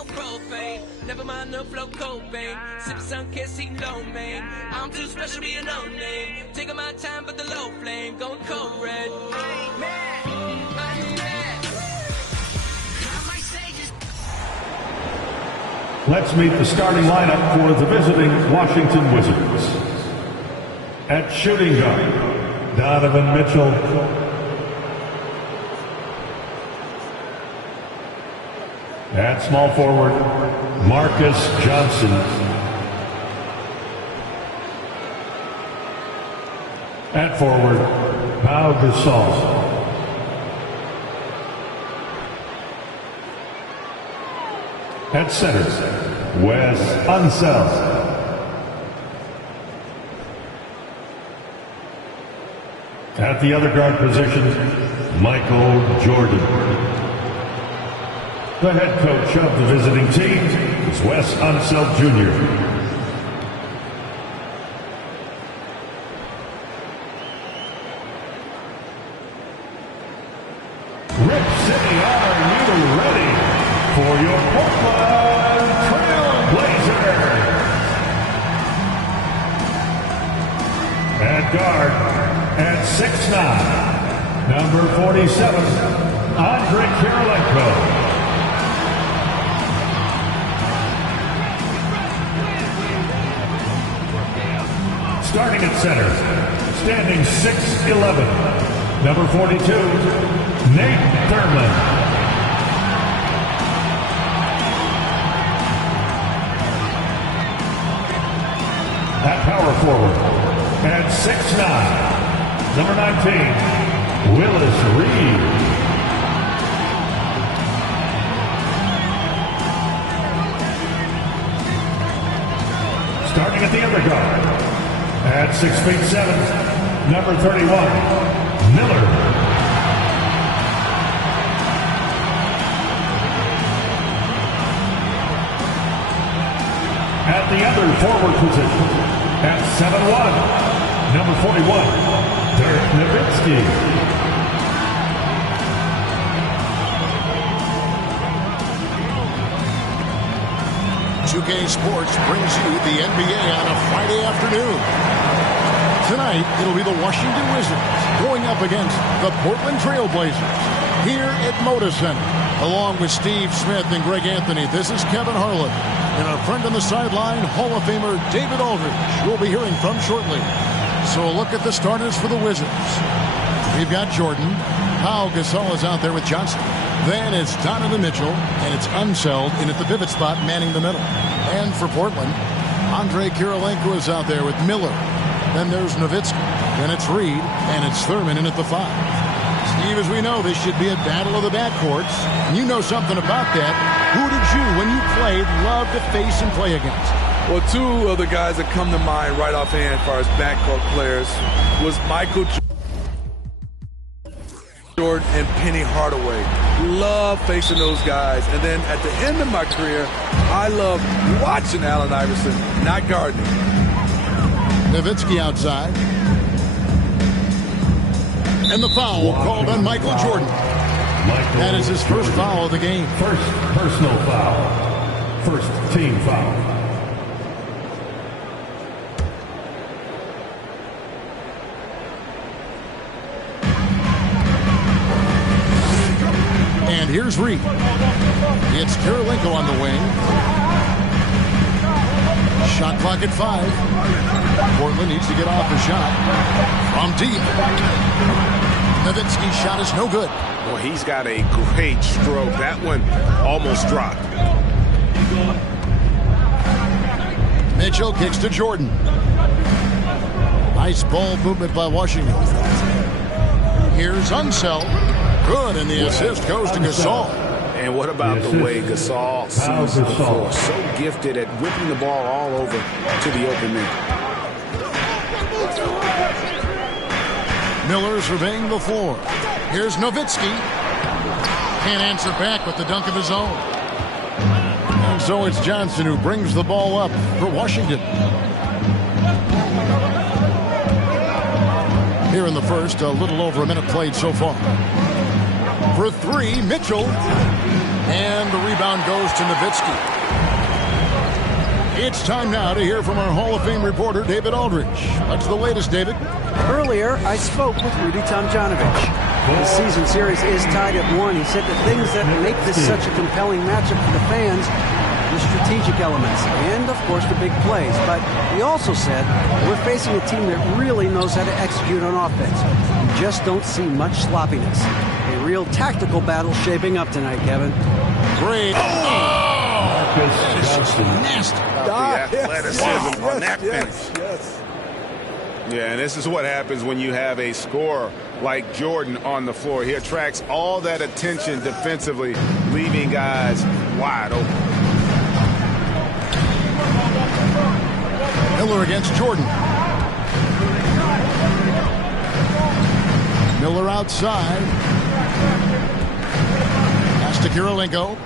no propane. Never mind no flow copain. Sip sun, can't see no man. I'm too special, be a no name. Taking my time, but the low flame. Going cold red. I ain't mad. I ain't mad. Let's meet the starting lineup for the visiting Washington Wizards. At shooting guard, Donovan Mitchell. At small forward, Marcus Johnson. At forward, Pau Gasol. At center, Wes Unseld. At the other guard position, Michael Jordan. The head coach of the visiting team is Wes Unseld Jr. Rip City, are you ready for your Portland Trail Blazers? At guard, at 6'9", number 47, Andre Kirilenko. Starting at center, standing 6'11", number 42, Nate Thurman. At power forward, at 6'9", number 19, Willis Reed. Starting at the other guard, at 6'7", number 31, Miller. At the other forward position, at 7'1", number 41, Dirk Nowitzki. 2K Sports brings you the NBA on a Friday afternoon. Tonight, it'll be the Washington Wizards going up against the Portland Trail Blazers here at Moda Center. Along with Steve Smith and Greg Anthony, this is Kevin Harlan. And our friend on the sideline, Hall of Famer David Aldridge, we'll be hearing from shortly. So a look at the starters for the Wizards. We've got Jordan. Pau Gasol is out there with Johnson. Then it's Donovan Mitchell, and it's Unseld in at the pivot spot, manning the middle. And for Portland, Andre Kirilenko is out there with Miller. Then there's Nowitzki. Then it's Reed, and it's Thurman in at the 5. Steve, as we know, this should be a battle of the backcourts. And you know something about that. Who did you, when you played, love to face and play against? Well, two of the guys that come to mind right offhand as far as backcourt players was Michael Jordan and Penny Hardaway. Love facing those guys. And then at the end of my career, I loved watching Allen Iverson, not guarding him. Nowitzki outside. And the foul called on Michael Jordan. That is his first foul of the game. First personal foul. First team foul. And here's Reed. It's Kirilenko on the wing. Shot clock at 5. Portland needs to get off the shot. From deep. Nowitzki's shot is no good. Well, he's got a great stroke. That one almost dropped. Mitchell kicks to Jordan. Nice ball movement by Washington. Here's Unseld. Good, and the assist goes to Gasol. And what about the way Gasol sees the floor? So gifted at whipping the ball all over to the open man. Miller surveying the floor. Here's Nowitzki. Can't answer back with the dunk of his own. And so it's Johnson who brings the ball up for Washington. Here in the first, a little over a minute played so far. For 3, Mitchell. And the rebound goes to Nowitzki. It's time now to hear from our Hall of Fame reporter, David Aldrich. What's the latest, David? Earlier, I spoke with Rudy Tomjanovich. The season series is tied at 1. He said the things that make this such a compelling matchup for the fans, the strategic elements, and, of course, the big plays. But he also said we're facing a team that really knows how to execute on offense. We just don't see much sloppiness. A real tactical battle shaping up tonight, Kevin. Great. Nasty. The athleticism on that finish. Yes. Yeah, and this is what happens when you have a scorer like Jordan on the floor. He attracts all that attention defensively, leaving guys wide open. Miller against Jordan. Miller outside. Pass to Kirilenko.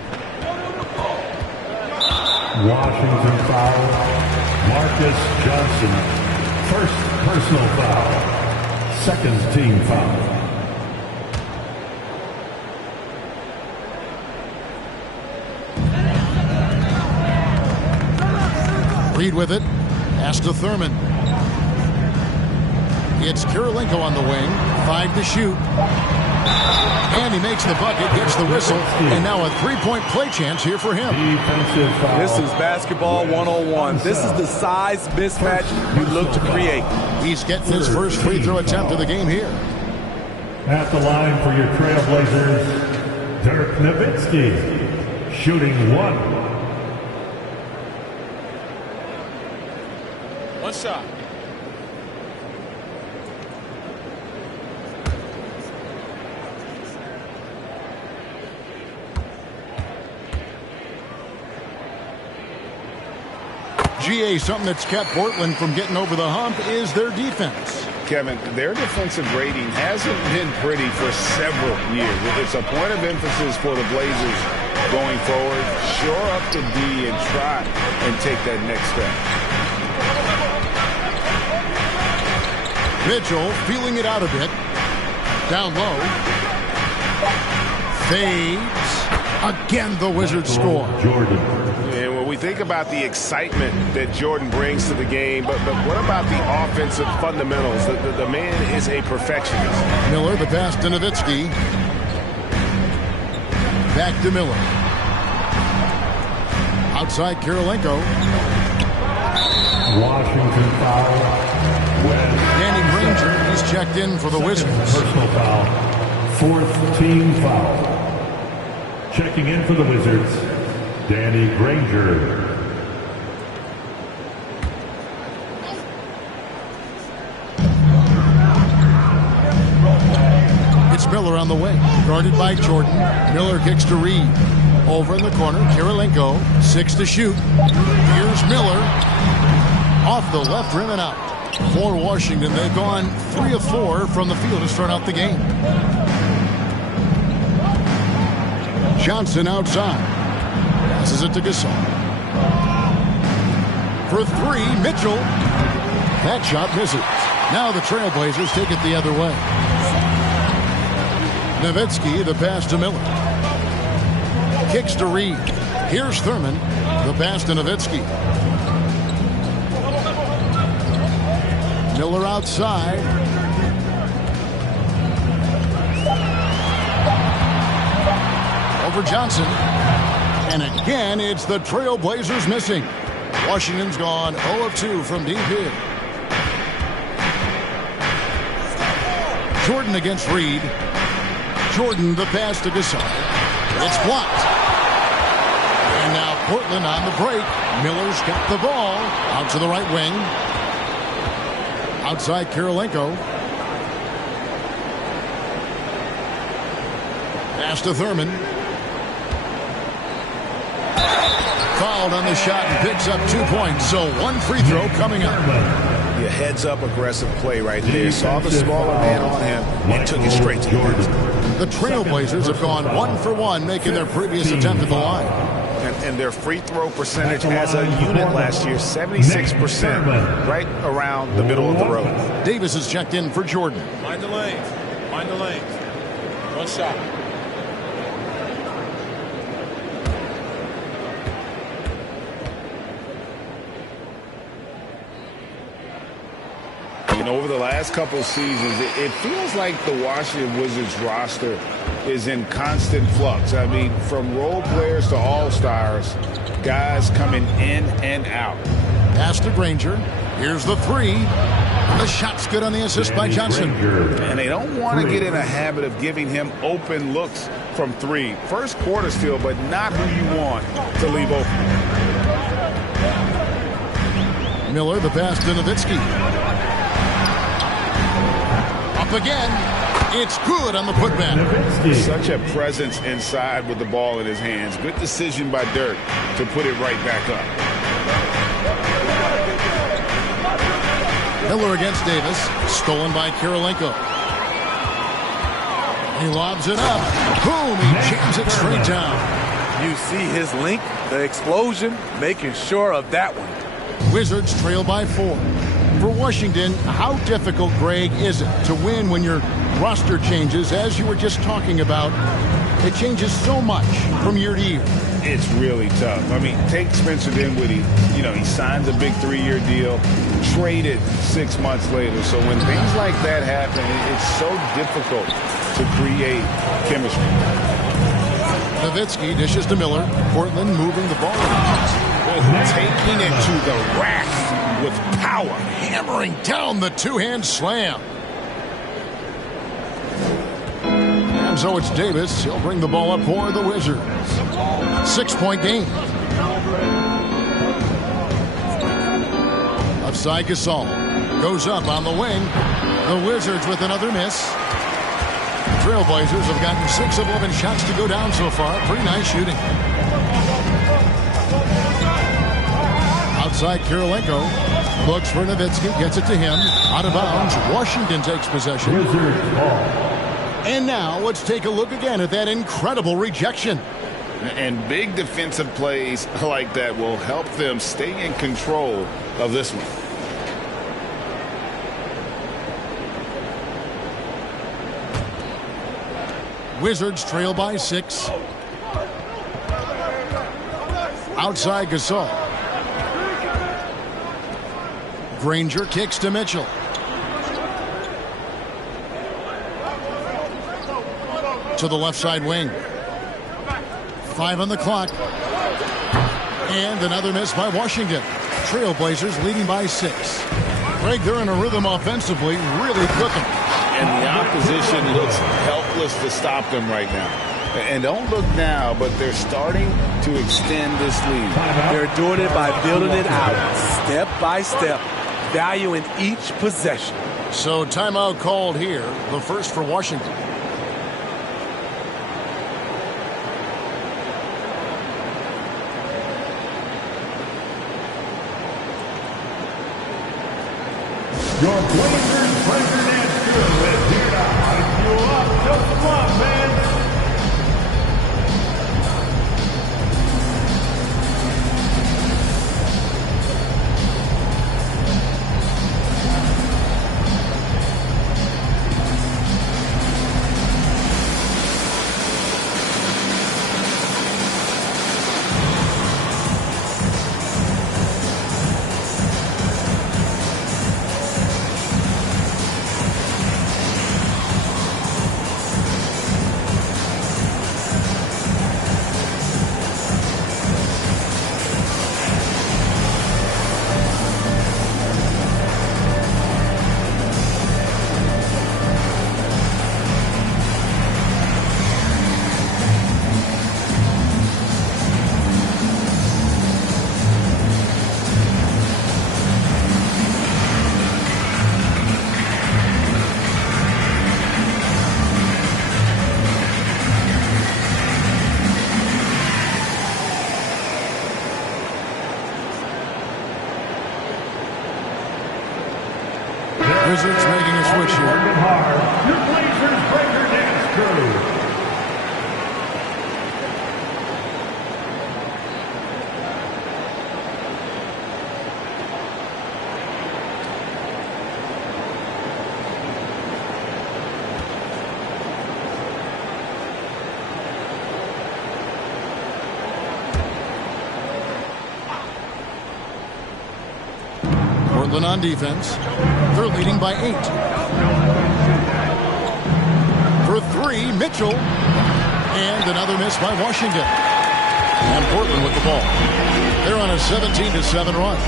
Washington foul. Marcus Johnson. First personal foul. Second team foul. Reed with it. Pass to Thurman. It's Kirilenko on the wing. 5 to shoot. And he makes the bucket, gets the whistle, and now a three-point play chance here for him. This is basketball 101. This is the size mismatch you look to create. He's getting his first free throw attempt of the game here. At the line for your Trailblazers, Dirk Nowitzki, shooting 1. One shot. GA, something that's kept Portland from getting over the hump is their defense. Kevin, their defensive rating hasn't been pretty for several years. It's a point of emphasis for the Blazers going forward. Shore up the D and try and take that next step. Mitchell feeling it out a bit. Down low. Fades. Again, the Wizards score. Jordan. And when we think about the excitement that Jordan brings to the game, but what about the offensive fundamentals? The man is a perfectionist. Miller, the pass to Nowitzki. Back to Miller. Outside Kirilenko. Washington foul. West. Danny Granger is checked in for the Wizards. Personal foul. Fourth team foul. Checking in for the Wizards, Danny Granger. It's Miller on the wing, guarded by Jordan. Miller kicks to Reed. Over in the corner, Kirilenko, 6 to shoot. Here's Miller. Off the left rim and out. For Washington, they've gone 3 of 4 from the field to start out the game. Johnson outside. Passes it to Gasol. For 3, Mitchell. That shot misses. Now the Trailblazers take it the other way. Nowitzki, the pass to Miller. Kicks to Reed. Here's Thurman. The pass to Nowitzki. Miller outside. For Johnson. And again, it's the Trailblazers missing. Washington's gone 0 of 2 from deep here. Jordan against Reed. Jordan, the pass to Gasol. It's blocked. And now Portland on the break. Miller's got the ball. Out to the right wing. Outside Kirilenko. Pass to Thurman. Fouled on the shot and picks up 2 points. So 1 free throw coming up. Your heads-up aggressive play right there. Saw the smaller man on him and took it straight to Jordan. The Trailblazers have gone 1 for 1, making their previous attempt at the line. And their free throw percentage as a unit last year, 76%, right around the middle of the road. Davis is checked in for Jordan. Mind the lanes. Mind the lanes. One shot. And over the last couple of seasons, it feels like the Washington Wizards roster is in constant flux. I mean, from role players to all-stars, guys coming in and out. Pass to Granger. Here's the three. The shot's good on the assist by Johnson. And they don't want to get in a habit of giving him open looks from three. First quarter still, but not who you want to leave open. Miller, the pass to Nowitzki. Up again. It's good on the putback. Such a presence inside with the ball in his hands. Good decision by Dirk to put it right back up. Miller against Davis. Stolen by Kirilenko. He lobs it up. Boom! He jams it straight down. You see his link, the explosion, making sure of that one. Wizards trail by 4. For Washington, how difficult, Greg, is it to win when your roster changes, as you were just talking about? It changes so much from year to year. It's really tough. I mean, take Spencer Dinwiddie. You know, he signs a big 3-year deal, traded 6 months later. So when things like that happen, it's so difficult to create chemistry. Nowitzki dishes to Miller. Portland moving the ball. Taking it to the rack with power. Hammering down the two-hand slam. And so it's Davis. He'll bring the ball up for the Wizards. 6-point game. Offside Gasol. Goes up on the wing. The Wizards with another miss. Trailblazers have gotten 6 of 11 shots to go down so far. Pretty nice shooting. Outside Kirilenko. Looks for Nowitzki. Gets it to him. Out of bounds. Washington takes possession. And now let's take a look again at that incredible rejection. And big defensive plays like that will help them stay in control of this one. Wizards trail by 6. Outside Gasol. Granger kicks to Mitchell. To the left side wing. 5 on the clock. And another miss by Washington. Trailblazers leading by 6. Greg, they're in a rhythm offensively, really cooking. And the opposition looks helpless to stop them right now. And don't look now, but they're starting to extend this lead. They're doing it by building it out, step by step, valuing each possession. So timeout called here, the first for Washington. Your Blazers record is good. Here to hype you up. Just come on, man. Wizards making a switch here. Working hard. Your Blazers breaker dance crew. Portland on defense. They're leading by 8. For 3, Mitchell. And another miss by Washington. And Portland with the ball. They're on a 17-7 run.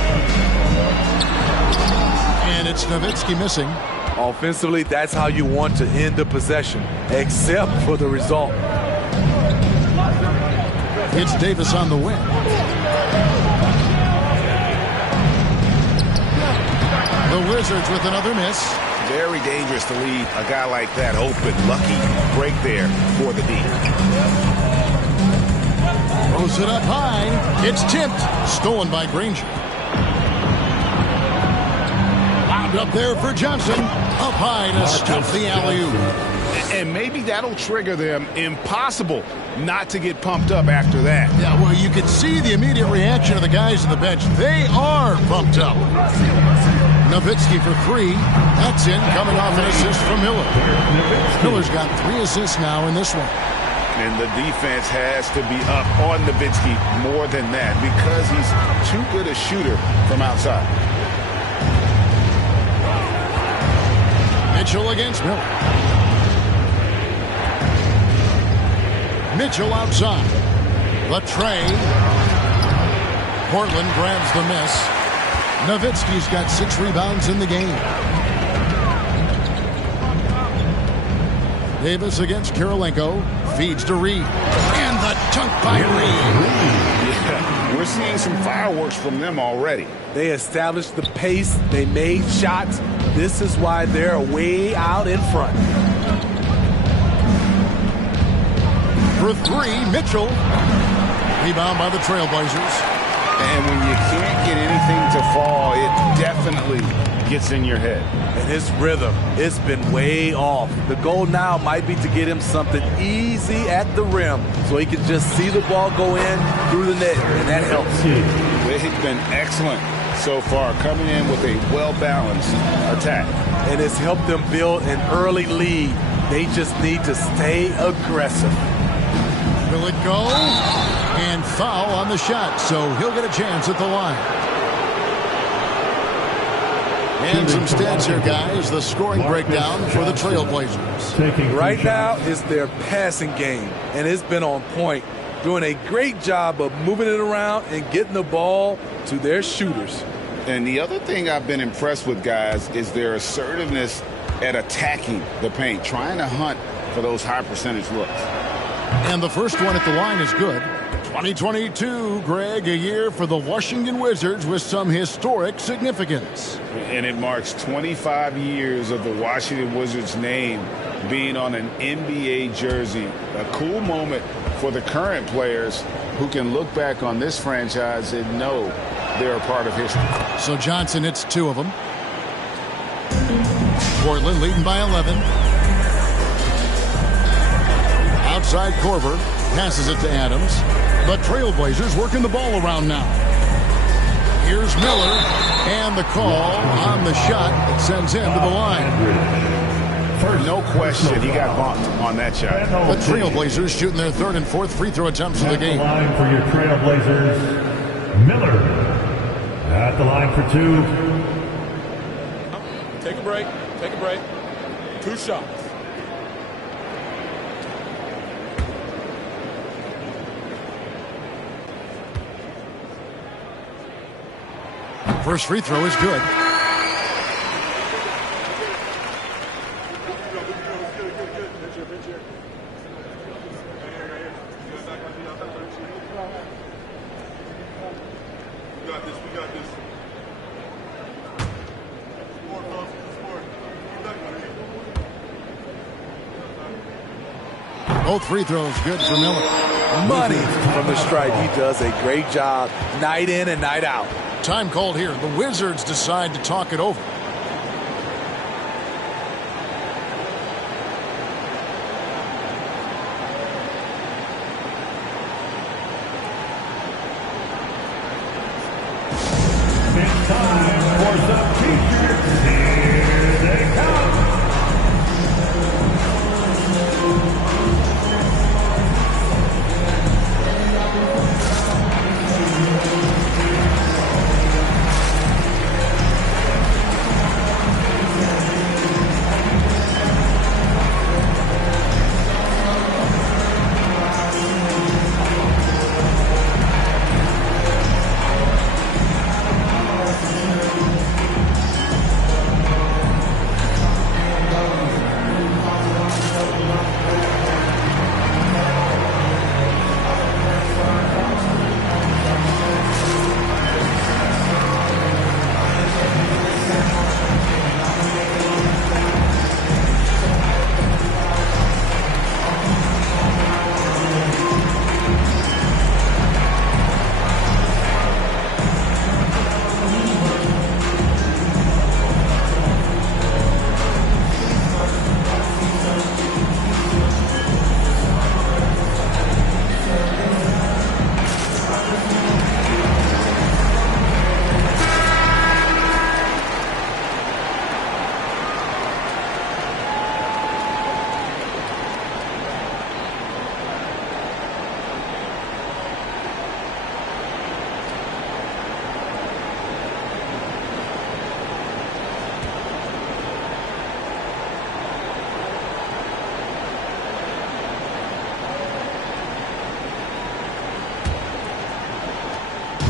And it's Nowitzki missing. Offensively, that's how you want to end the possession, except for the result. It's Davis on the wing. The Wizards with another miss. Very dangerous to leave a guy like that open. Lucky break there for the D. Throws it up high. It's tipped. Stolen by Granger. Wound up there for Johnson. Up high to stop the alley-oop. And maybe that'll trigger them. Impossible not to get pumped up after that. Yeah, well, you can see the immediate reaction of the guys on the bench. They are pumped up. Nowitzki for 3. That's in, coming off an assist from Miller. Miller's got 3 assists now in this one. And the defense has to be up on Nowitzki more than that because he's too good a shooter from outside. Mitchell against Miller. Mitchell outside. The tray. Portland grabs the miss. Nowitzki's got 6 rebounds in the game. Davis against Kirilenko. Feeds to Reed. And the dunk by Reed. Yeah, we're seeing some fireworks from them already. They established the pace. They made shots. This is why they're way out in front. For 3, Mitchell. Rebound by the Trailblazers. And when you can't get anything to fall, it definitely gets in your head. And his rhythm, it's been way off. The goal now might be to get him something easy at the rim so he can just see the ball go in through the net, and that helps. They've been excellent so far, coming in with a well-balanced attack. And it's helped them build an early lead. They just need to stay aggressive. Will it go? And foul on the shot, so he'll get a chance at the line. And some stats here, guys. The scoring breakdown for the Trailblazers. Right now is their passing game, and it's been on point. Doing a great job of moving it around and getting the ball to their shooters. And the other thing I've been impressed with, guys, is their assertiveness at attacking the paint, trying to hunt for those high percentage looks. And the first one at the line is good. 2022, Greg, a year for the Washington Wizards with some historic significance. And it marks 25 years of the Washington Wizards name being on an NBA jersey. A cool moment for the current players who can look back on this franchise and know they're a part of history. So Johnson hits 2 of them. Portland leading by 11. Outside Korver passes it to Adams. The Trailblazers working the ball around now. Here's Miller, and the call on the shot that sends him to the line. No question, he got bumped on that shot. The Trailblazers shooting their 3rd and 4th free throw attempts of the game. At the line for your Trailblazers, Miller. At the line for 2. Take a break. Take a break. 2 shots. First free throw is good. Both free throws good for Miller. Money from the stripe. He does a great job night in and night out. Time called here. The Wizards decide to talk it over. It's time for some t-shirts. Here they come.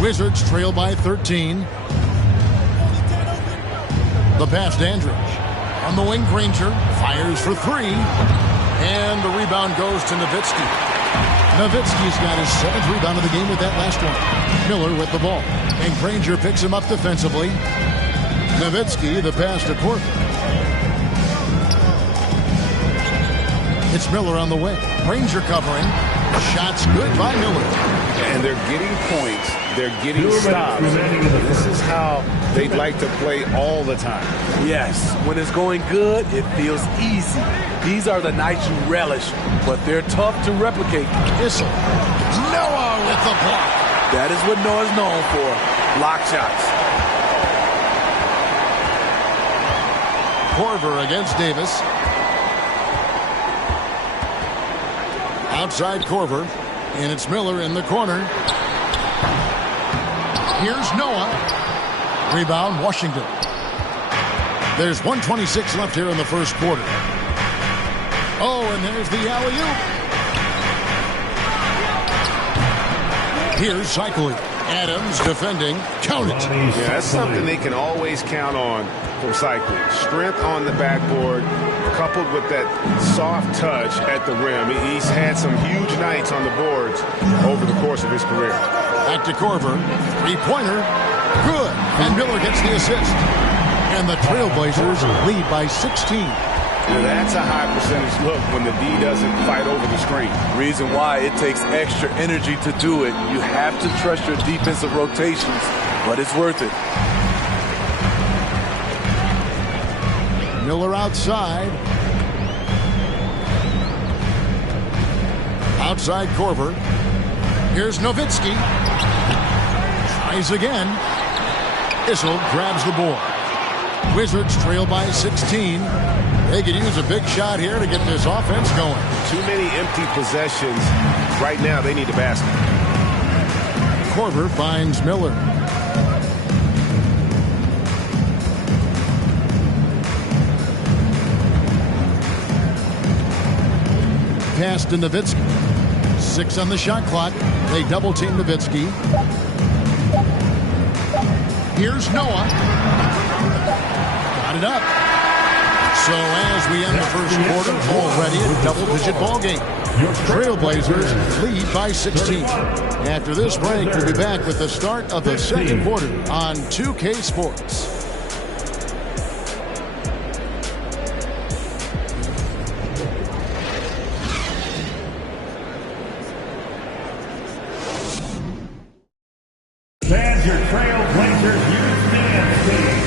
Wizards trail by 13. The pass to Andridge. On the wing, Granger fires for three. And the rebound goes to Nowitzki. Nowitzki's got his 7th rebound of the game with that last one. Miller with the ball. And Granger picks him up defensively. Nowitzki, the pass to Corver. It's Miller on the wing. Granger covering. Shots good by Miller. And they're getting points. They're getting stops. This is how they'd like to play all the time. Yes, when it's going good, it feels easy. These are the nights you relish, but they're tough to replicate. Issel. Noah with the block. That is what Noah's known for, block shots. Corver against Davis. Outside Corver, and it's Miller in the corner. Here's Noah. Rebound, Washington. There's 1:26 left here in the first quarter. Oh, and there's the alley-oop. Here's Cycling. Adams defending. Count it. Yeah, that's something they can always count on from Cycling. Strength on the backboard, coupled with that soft touch at the rim. He's had some huge nights on the boards over the course of his career. Back to Corver. Three-pointer. Good. And Miller gets the assist. And the Trailblazers lead by 16. Now that's a high percentage look when the D doesn't fight over the screen. Reason why it takes extra energy to do it. You have to trust your defensive rotations, but it's worth it. Miller outside. Outside Corver. Here's Nowitzki. Tries again. Issel grabs the board. Wizards trail by 16. They could use a big shot here to get this offense going. Too many empty possessions. Right now, they need a basket. Corver finds Miller. Pass to Nowitzki. 6 on the shot clock. They double team Nowitzki. Here's Noah. Got it up. So as we end the first quarter, already a double-digit ball game. Trailblazers lead by 16. After this break, we'll be back with the start of the second quarter on 2K Sports.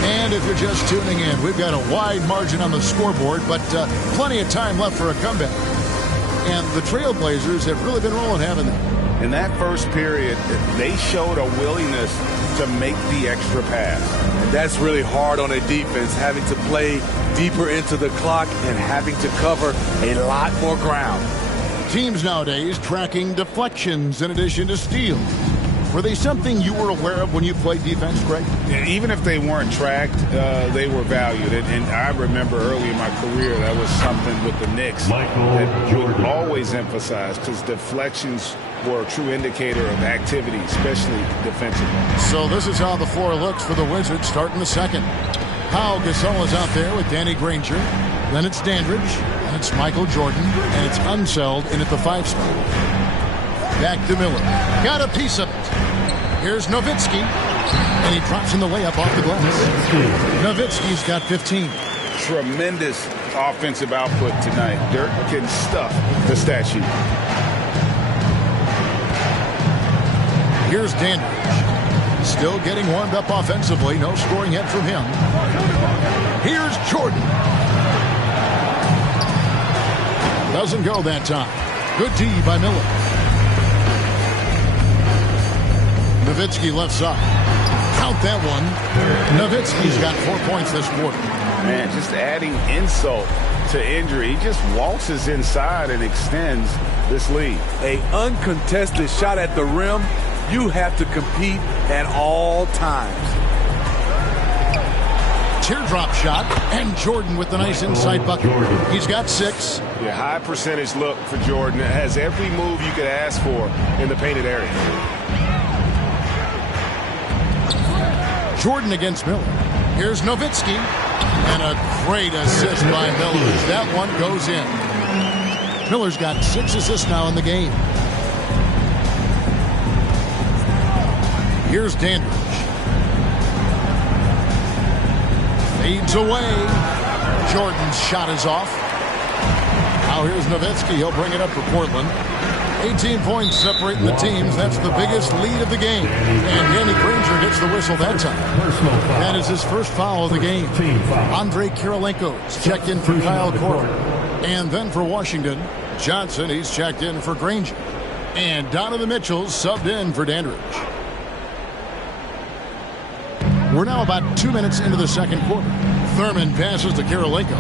And if you're just tuning in, we've got a wide margin on the scoreboard, but plenty of time left for a comeback. And the Trailblazers have really been rolling, haven't they? In that first period, they showed a willingness to make the extra pass. And that's really hard on a defense, having to play deeper into the clock and having to cover a lot more ground. Teams nowadays tracking deflections in addition to steals. Were they something you were aware of when you played defense, Greg? Even if they weren't tracked, they were valued. And I remember early in my career, that was something with the Knicks that would always emphasize, because deflections were a true indicator of activity, especially defensively. So this is how the floor looks for the Wizards starting the second. Pau Gasol is out there with Danny Granger. Then it's Dandridge, and it's Michael Jordan, and it's Unseld in at the 5 spot. Back to Miller. Got a piece of it. Here's Nowitzki. And he drops in the layup off the glass. Nowitzki's got 15. Tremendous offensive output tonight. Dirk can stuff the stat sheet. Here's Dandridge. Still getting warmed up offensively. No scoring yet from him. Here's Jordan. Doesn't go that time. Good D by Miller. Nowitzki left side. Count that one. Nowitzki's got 4 points this quarter. Man, just adding insult to injury. He just waltzes inside and extends this lead. An uncontested shot at the rim. You have to compete at all times. Teardrop shot, and Jordan with the nice inside bucket. He's got 6. Yeah, high percentage look for Jordan. It has every move you could ask for in the painted area. Jordan against Miller. Here's Nowitzki. And a great assist by Miller. That one goes in. Miller's got 6 assists now in the game. Here's Dandridge. Fades away. Jordan's shot is off. Now here's Nowitzki. He'll bring it up for Portland. 18 points separating the teams. That's the biggest lead of the game. And Danny Granger gets the whistle that time. That is his first foul of the game. Andre Kirilenko's checked in for Kyle Korver. And then for Washington, Johnson, he's checked in for Granger. And Donovan Mitchell's subbed in for Dandridge. We're now about 2 minutes into the second quarter. Thurman passes to Kirilenko.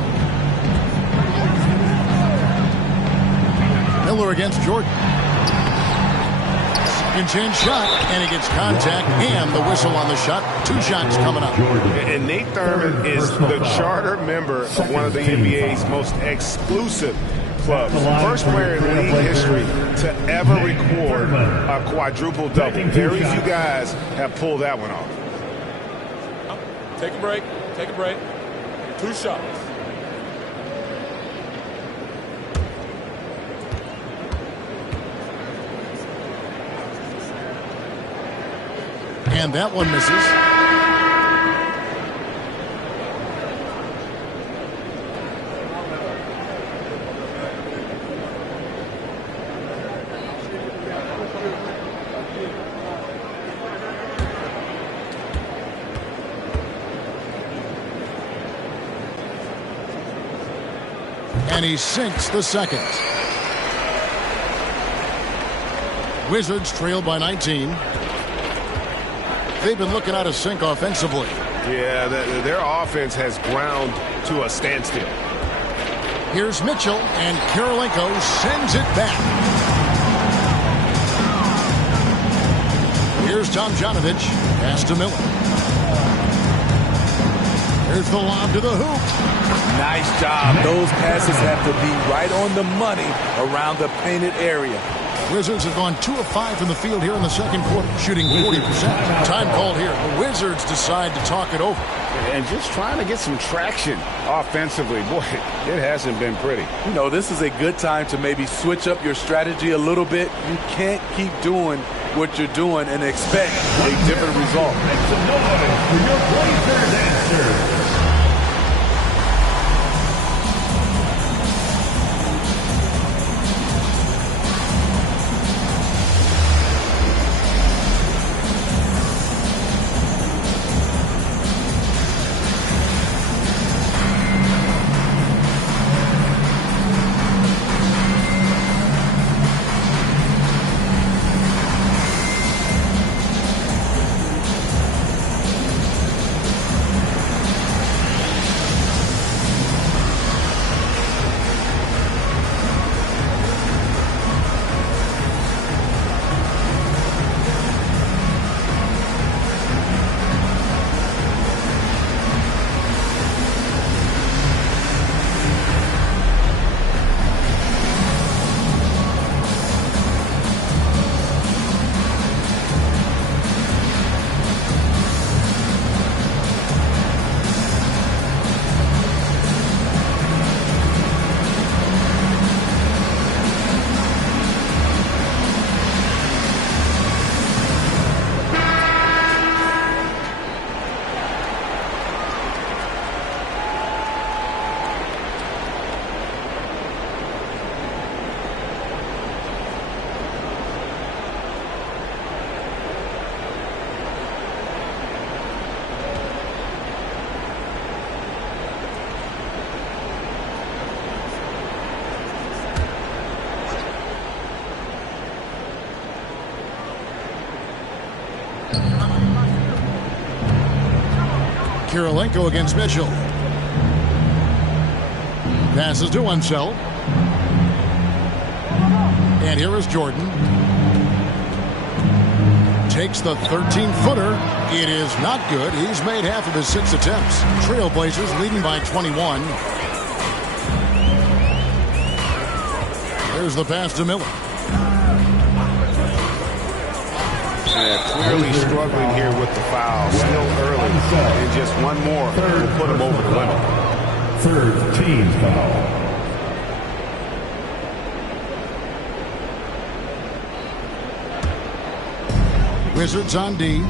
Miller against Jordan. Second chance shot, and he gets contact and the whistle on the shot. 2 shots coming up. And Nate Thurman is the charter member of one of the NBA's most exclusive clubs. First player in league history to ever record a quadruple-double. Very few guys have pulled that one off. Take a break. Take a break. 2 shots. And that one misses. And he sinks the second. Wizards trail by 19. They've been looking out of sync offensively. Yeah, their offense has ground to a standstill. Here's Mitchell, and Kirilenko sends it back. Here's Tomjanovich. Pass to Miller. Here's the lob to the hoop. Nice job. Those passes have to be right on the money around the painted area. Wizards have gone 2 of 5 from the field here in the second quarter, shooting 40%. Time called here. The Wizards decide to talk it over. And just trying to get some traction offensively. Boy, it hasn't been pretty. You know, this is a good time to maybe switch up your strategy a little bit. You can't keep doing what you're doing and expect a different result. Make some noise for your Blazers answer. Kirilenko against Mitchell. Passes to Unseld. And here is Jordan. Takes the 13-footer. It is not good. He's made half of his 6 attempts. Trailblazers leading by 21. There's the pass to Miller. Clearly struggling here with the foul. Still early. And just one more will put him over the limit. Third team foul. Wizards on D.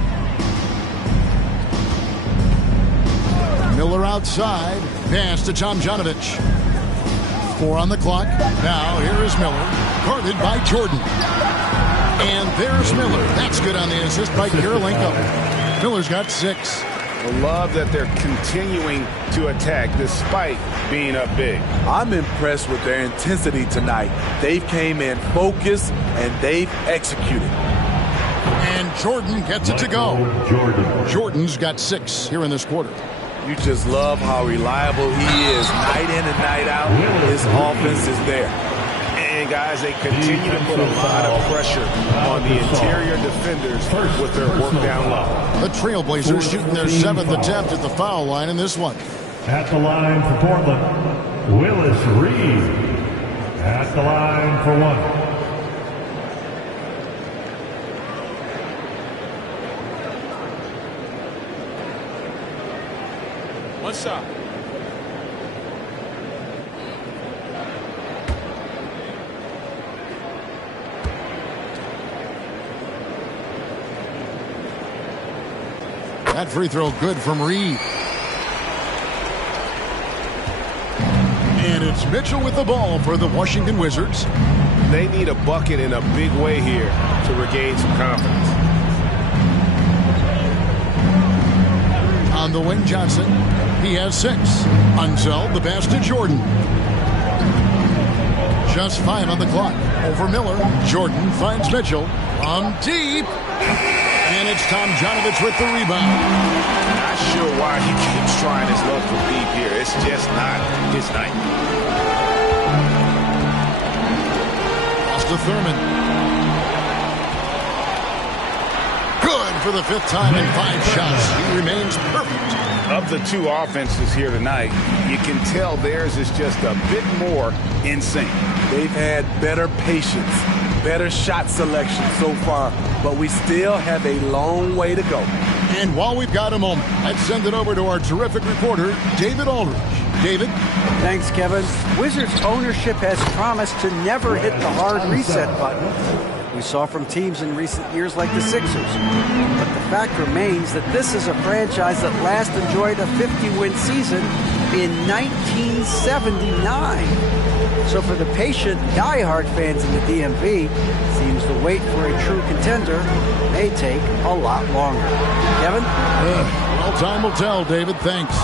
Miller outside. Pass to Tomjanovich. 4 on the clock. Now here is Miller. Guarded by Jordan. And there's Miller. That's good on the assist by Kirilenko. Miller's got 6. I love that they're continuing to attack despite being up big. I'm impressed with their intensity tonight. They've came in focused and they've executed. And Jordan gets it to go. Jordan's got 6 here in this quarter. You just love how reliable he is night in and night out. His offense is there. And guys, they continue to put a lot of pressure on the interior defenders with their work down low. The Trailblazers shooting their 7th attempt at the foul line in this one. At the line for Portland, Willis Reed. At the line for 1. One shot. That free throw good from Reed. And it's Mitchell with the ball for the Washington Wizards. They need a bucket in a big way here to regain some confidence. On the wing, Johnson. He has 6. Unseld, the pass to Jordan. Just 5 on the clock. Over Miller. Jordan finds Mitchell. On deep. And it's Tomjanovich with the rebound. Not sure why he keeps trying his luck for deep here. It's just not his night. Lost to Thurman. Good for the 5th time in 5 shots. He remains perfect. Of the 2 offenses here tonight, you can tell theirs is just a bit more in sync. They've had better patience, better shot selection so far, but we still have a long way to go. And while we've got a moment, let's send it over to our terrific reporter, David Aldridge. David? Thanks, Kevin. Wizards ownership has promised to never hit the hard reset button we saw from teams in recent years like the Sixers. But the fact remains that this is a franchise that last enjoyed a 50-win season in 1979. So for the patient, diehard fans in the DMV, seems the wait for a true contender may take a lot longer. Kevin? Well, time will tell, David. Thanks.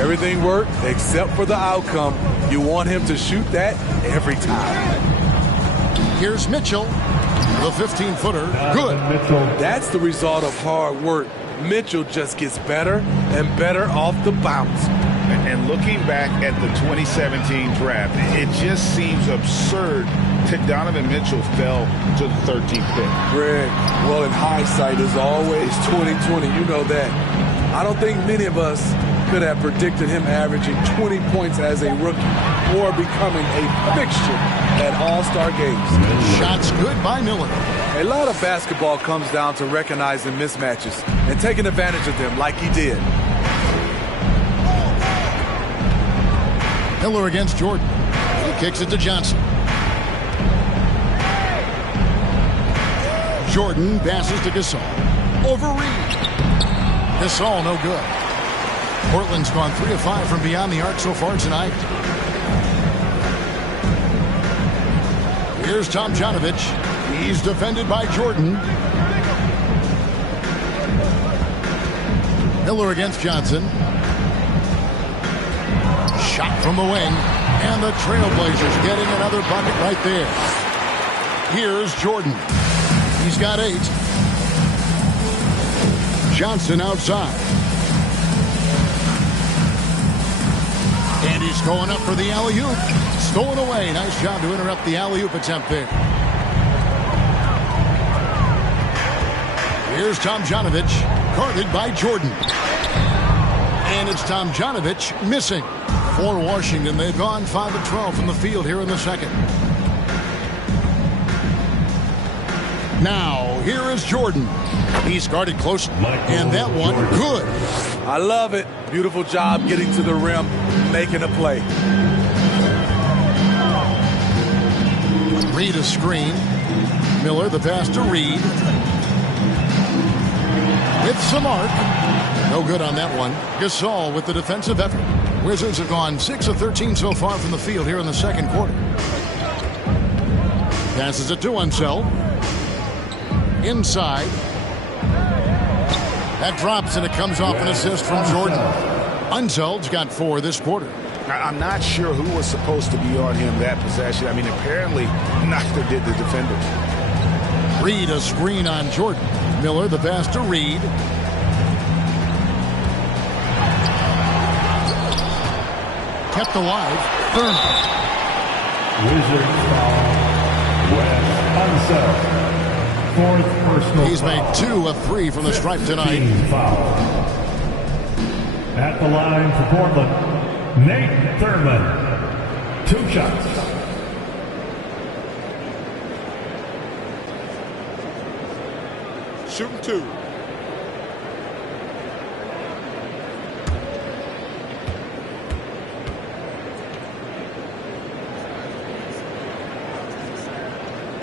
Everything worked except for the outcome. You want him to shoot that every time. Here's Mitchell. The 15-footer. Good. That's the result of hard work. Mitchell just gets better and better off the bounce. And looking back at the 2017 draft, it just seems absurd that Donovan Mitchell fell to the 13th pick. Greg, well, in hindsight, is always 20/20. You know that. I don't think many of us could have predicted him averaging 20 points as a rookie or becoming a fixture at All-Star games. Shots good by Miller. A lot of basketball comes down to recognizing mismatches and taking advantage of them like he did. Miller against Jordan. He kicks it to Johnson. Jordan passes to Gasol. Over Reed. Gasol no good. Portland's gone 3 of 5 from beyond the arc so far tonight. Here's Tomjanovich. He's defended by Jordan. Miller against Johnson. Shot from the wing. And the Trailblazers getting another bucket right there. Here's Jordan. He's got 8. Johnson outside. And he's going up for the alley-oop. Stolen away. Nice job to interrupt the alley-oop attempt there. Here's Tomjanovich, guarded by Jordan. And it's Tomjanovich missing. For Washington, they've gone 5 of 12 from the field here in the second. Now, here is Jordan. He's guarded close, and that one good. I love it. Beautiful job getting to the rim, making a play. Reed a screen. Miller the pass to Reed. With some arc. No good on that one. Gasol with the defensive effort. Wizards have gone 6 of 13 so far from the field here in the second quarter. Passes it to Unseld. Inside. That drops and it comes off an assist from Jordan. Unseld's got 4 this quarter. I'm not sure who was supposed to be on him that possession. I mean, apparently neither did the defenders. Reed a screen on Jordan. Miller the pass to Reed. Kept alive. Thurman. Wizards foul. Wes Unseld. 4th personal He's foul. made 2 of 3 from the stripe tonight. Team foul. At the line for Portland, Nate Thurman. 2 shots. Shooting 2.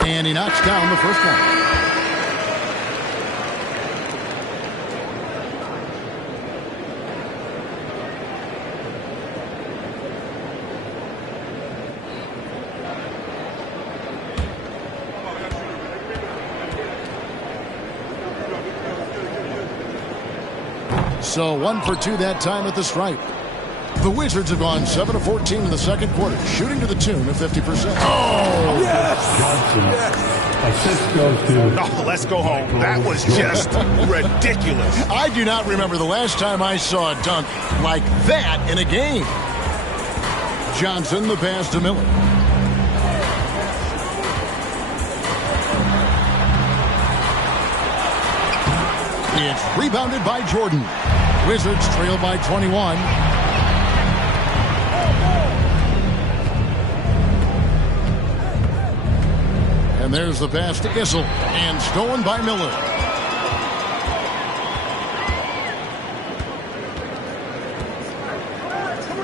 And he knocks down the first one. So 1 for 2 that time at the stripe. The Wizards have gone 7 of 14 in the second quarter, shooting to the tune of 50%. Oh, Yes! Johnson. Yes! Assist goes to... Oh, let's go home. That was just ridiculous. I do not remember the last time I saw a dunk like that in a game. Johnson the pass to Miller. It's rebounded by Jordan. Wizards trail by 21. And there's the pass to Issel, and stolen by Miller.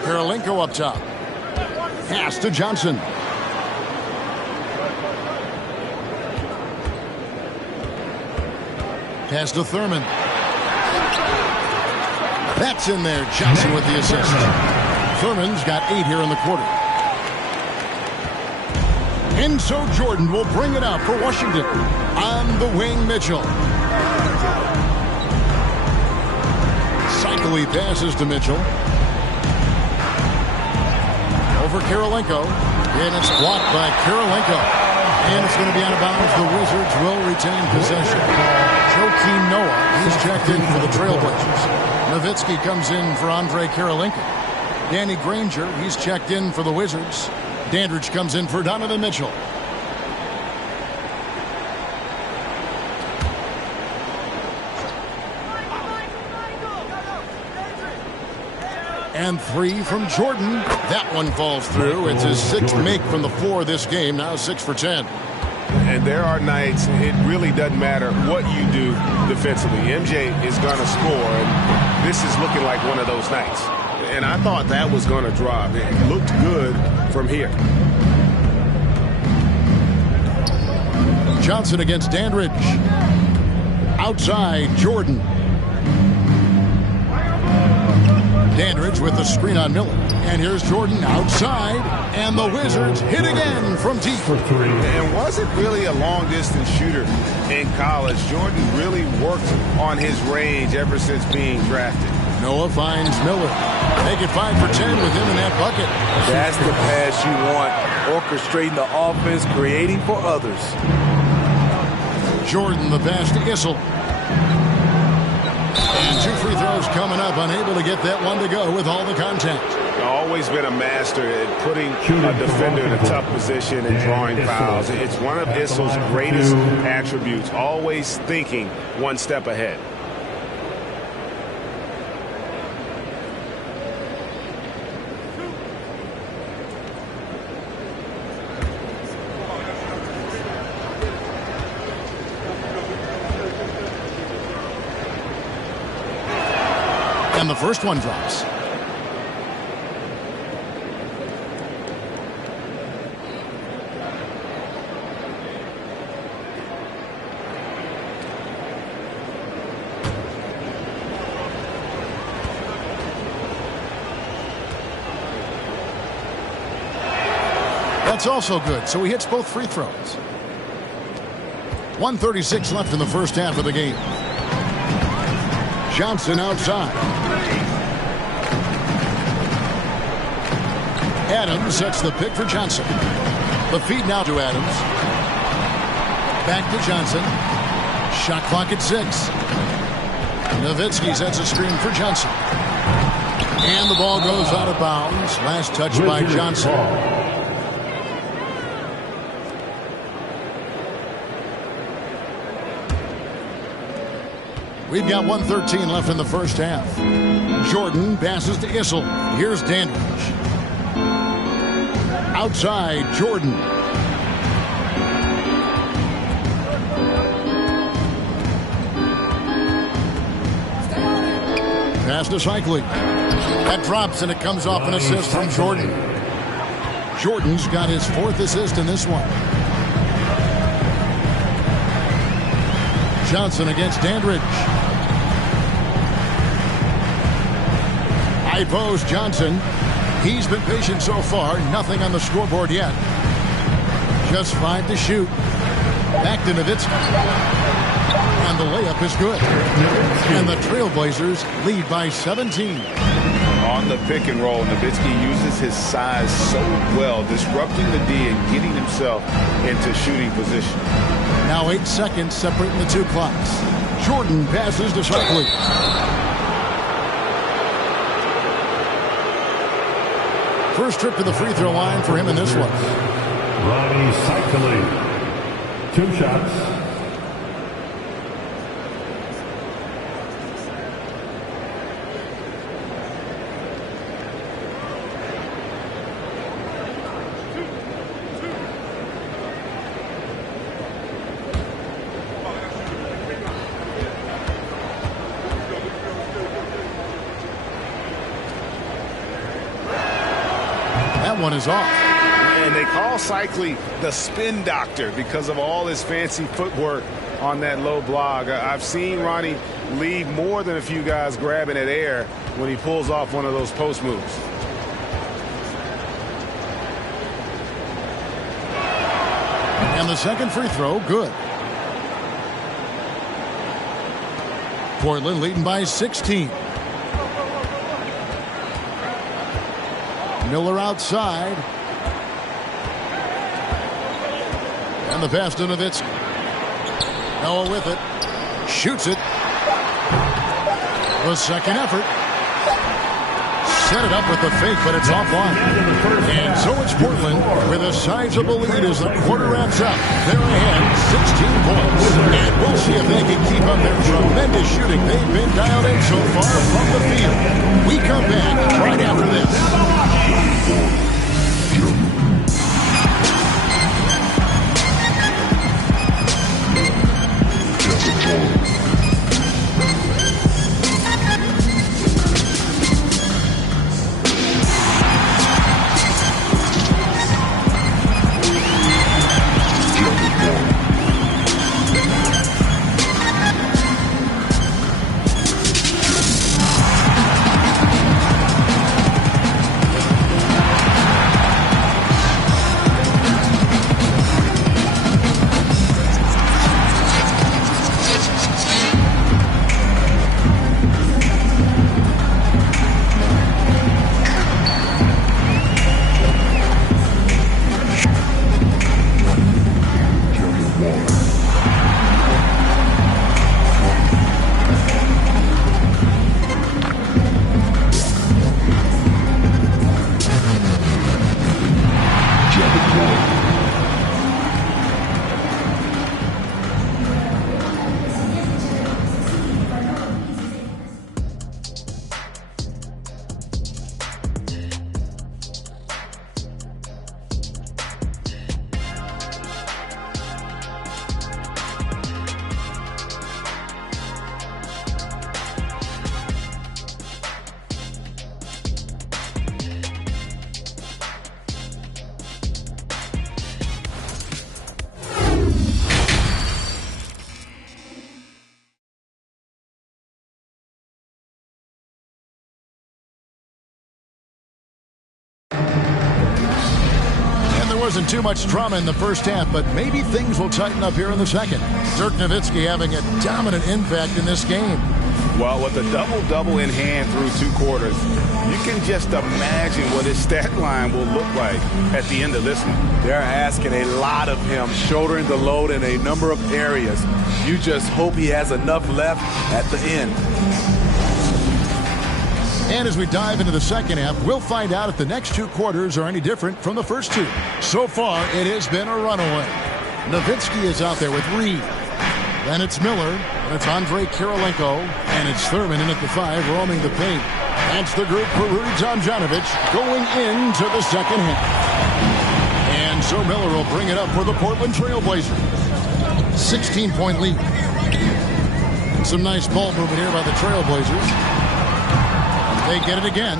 Karolinko up top. Pass to Johnson. Pass to Thurman. That's in there. Johnson with the assist. Thurman's got 8 here in the quarter. And so Jordan will bring it out for Washington. On the wing, Mitchell. Cycly passes to Mitchell. Over Karolinko. And it's blocked by Karolinko. And it's going to be out of bounds. The Wizards will retain possession. Joakim Noah, he's checked in for the Trailblazers. Nowitzki comes in for Andre Karolinko. Danny Granger, he's checked in for the Wizards. Dandridge comes in for Donovan Mitchell. And 3 from Jordan. That one falls through. It's his 6th make from the floor this game. Now 6 for 10. And there are nights it really doesn't matter what you do defensively. MJ is going to score, and this is looking like one of those nights. And I thought that was going to drop. It looked good from here. Johnson against Dandridge. Outside, Jordan. Dandridge with the screen on Miller. And here's Jordan outside. And the Wizards hit again from deep. For 3. And wasn't really a long-distance shooter in college. Jordan really worked on his range ever since being drafted. Noah finds Miller. Make it 5 for 10 with him in that bucket. That's the pass you want. Orchestrating the offense, creating for others. Jordan the pass to Issel. And 2 free throws coming up. Unable to get that one to go with all the contact. Always been a master at putting a defender in a tough position and drawing fouls. It's one of Issel's greatest attributes. Always thinking one step ahead. And the first one drops. That's also good, so he hits both free throws. 1:36 left in the first half of the game. Johnson outside. Adams sets the pick for Johnson. The feed now to Adams. Back to Johnson. Shot clock at 6. Nowitzki sets a screen for Johnson. And the ball goes out of bounds. Last touch by Johnson. We've got 1:13 left in the first half. Jordan passes to Issel. Here's Dandridge. Outside, Jordan. Pass to Cycling. That drops, and it comes off an assist from Jordan. Jordan's got his 4th assist in this one. Johnson against Dandridge. High post, Johnson. He's been patient so far. Nothing on the scoreboard yet. Just 5 to shoot. Back to Nowitzki. And the layup is good. And the Trailblazers lead by 17. On the pick and roll, Nowitzki uses his size so well, disrupting the D and getting himself into shooting position. Now 8 seconds separating the two clocks. Jordan passes to Cycling. First trip to the free throw line for him in this one. Ronnie Cycling. 2 shots. One is off. And they call Cycling the spin doctor because of all his fancy footwork on that low block. I've seen Ronnie leave more than a few guys grabbing at air when he pulls off one of those post moves. And the second free throw, good. Portland leading by 16. Miller outside. And the pass to Nowitzki. Noah with it. Shoots it. The second effort. Set it up with the fake, but it's offline. And so it's Portland with a sizable lead as the quarter wraps up. They're ahead 16 points. And we'll see if they can keep up their tremendous shooting they've been dialed in so far from the field. We come back right after this. wasn't too much drama in the first half, but maybe things will tighten up here in the second. Dirk Nowitzki having a dominant impact in this game. Well, with a double-double in hand through 2 quarters, you can just imagine what his stat line will look like at the end of this one. They're asking a lot of him, shouldering the load in a number of areas. You just hope he has enough left at the end. And as we dive into the second half, we'll find out if the next 2 quarters are any different from the first 2. So far, it has been a runaway. Nowitzki is out there with Reed. Then it's Miller, and it's Andrei Kirilenko, and it's Thurman in at the 5, roaming the paint. That's the group for Rudy Tomjanovich going into the second half. And so Miller will bring it up for the Portland Trailblazers. 16-point lead. Some nice ball movement here by the Trailblazers. They get it again.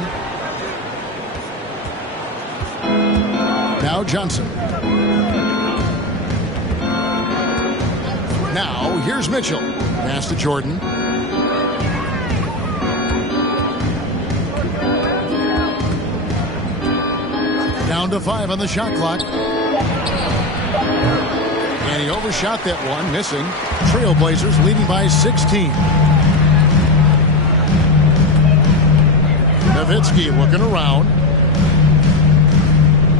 Now Johnson. Now here's Mitchell. Pass to Jordan. Down to 5 on the shot clock. And he overshot that one, missing. Trailblazers leading by 16. Nowitzki looking around.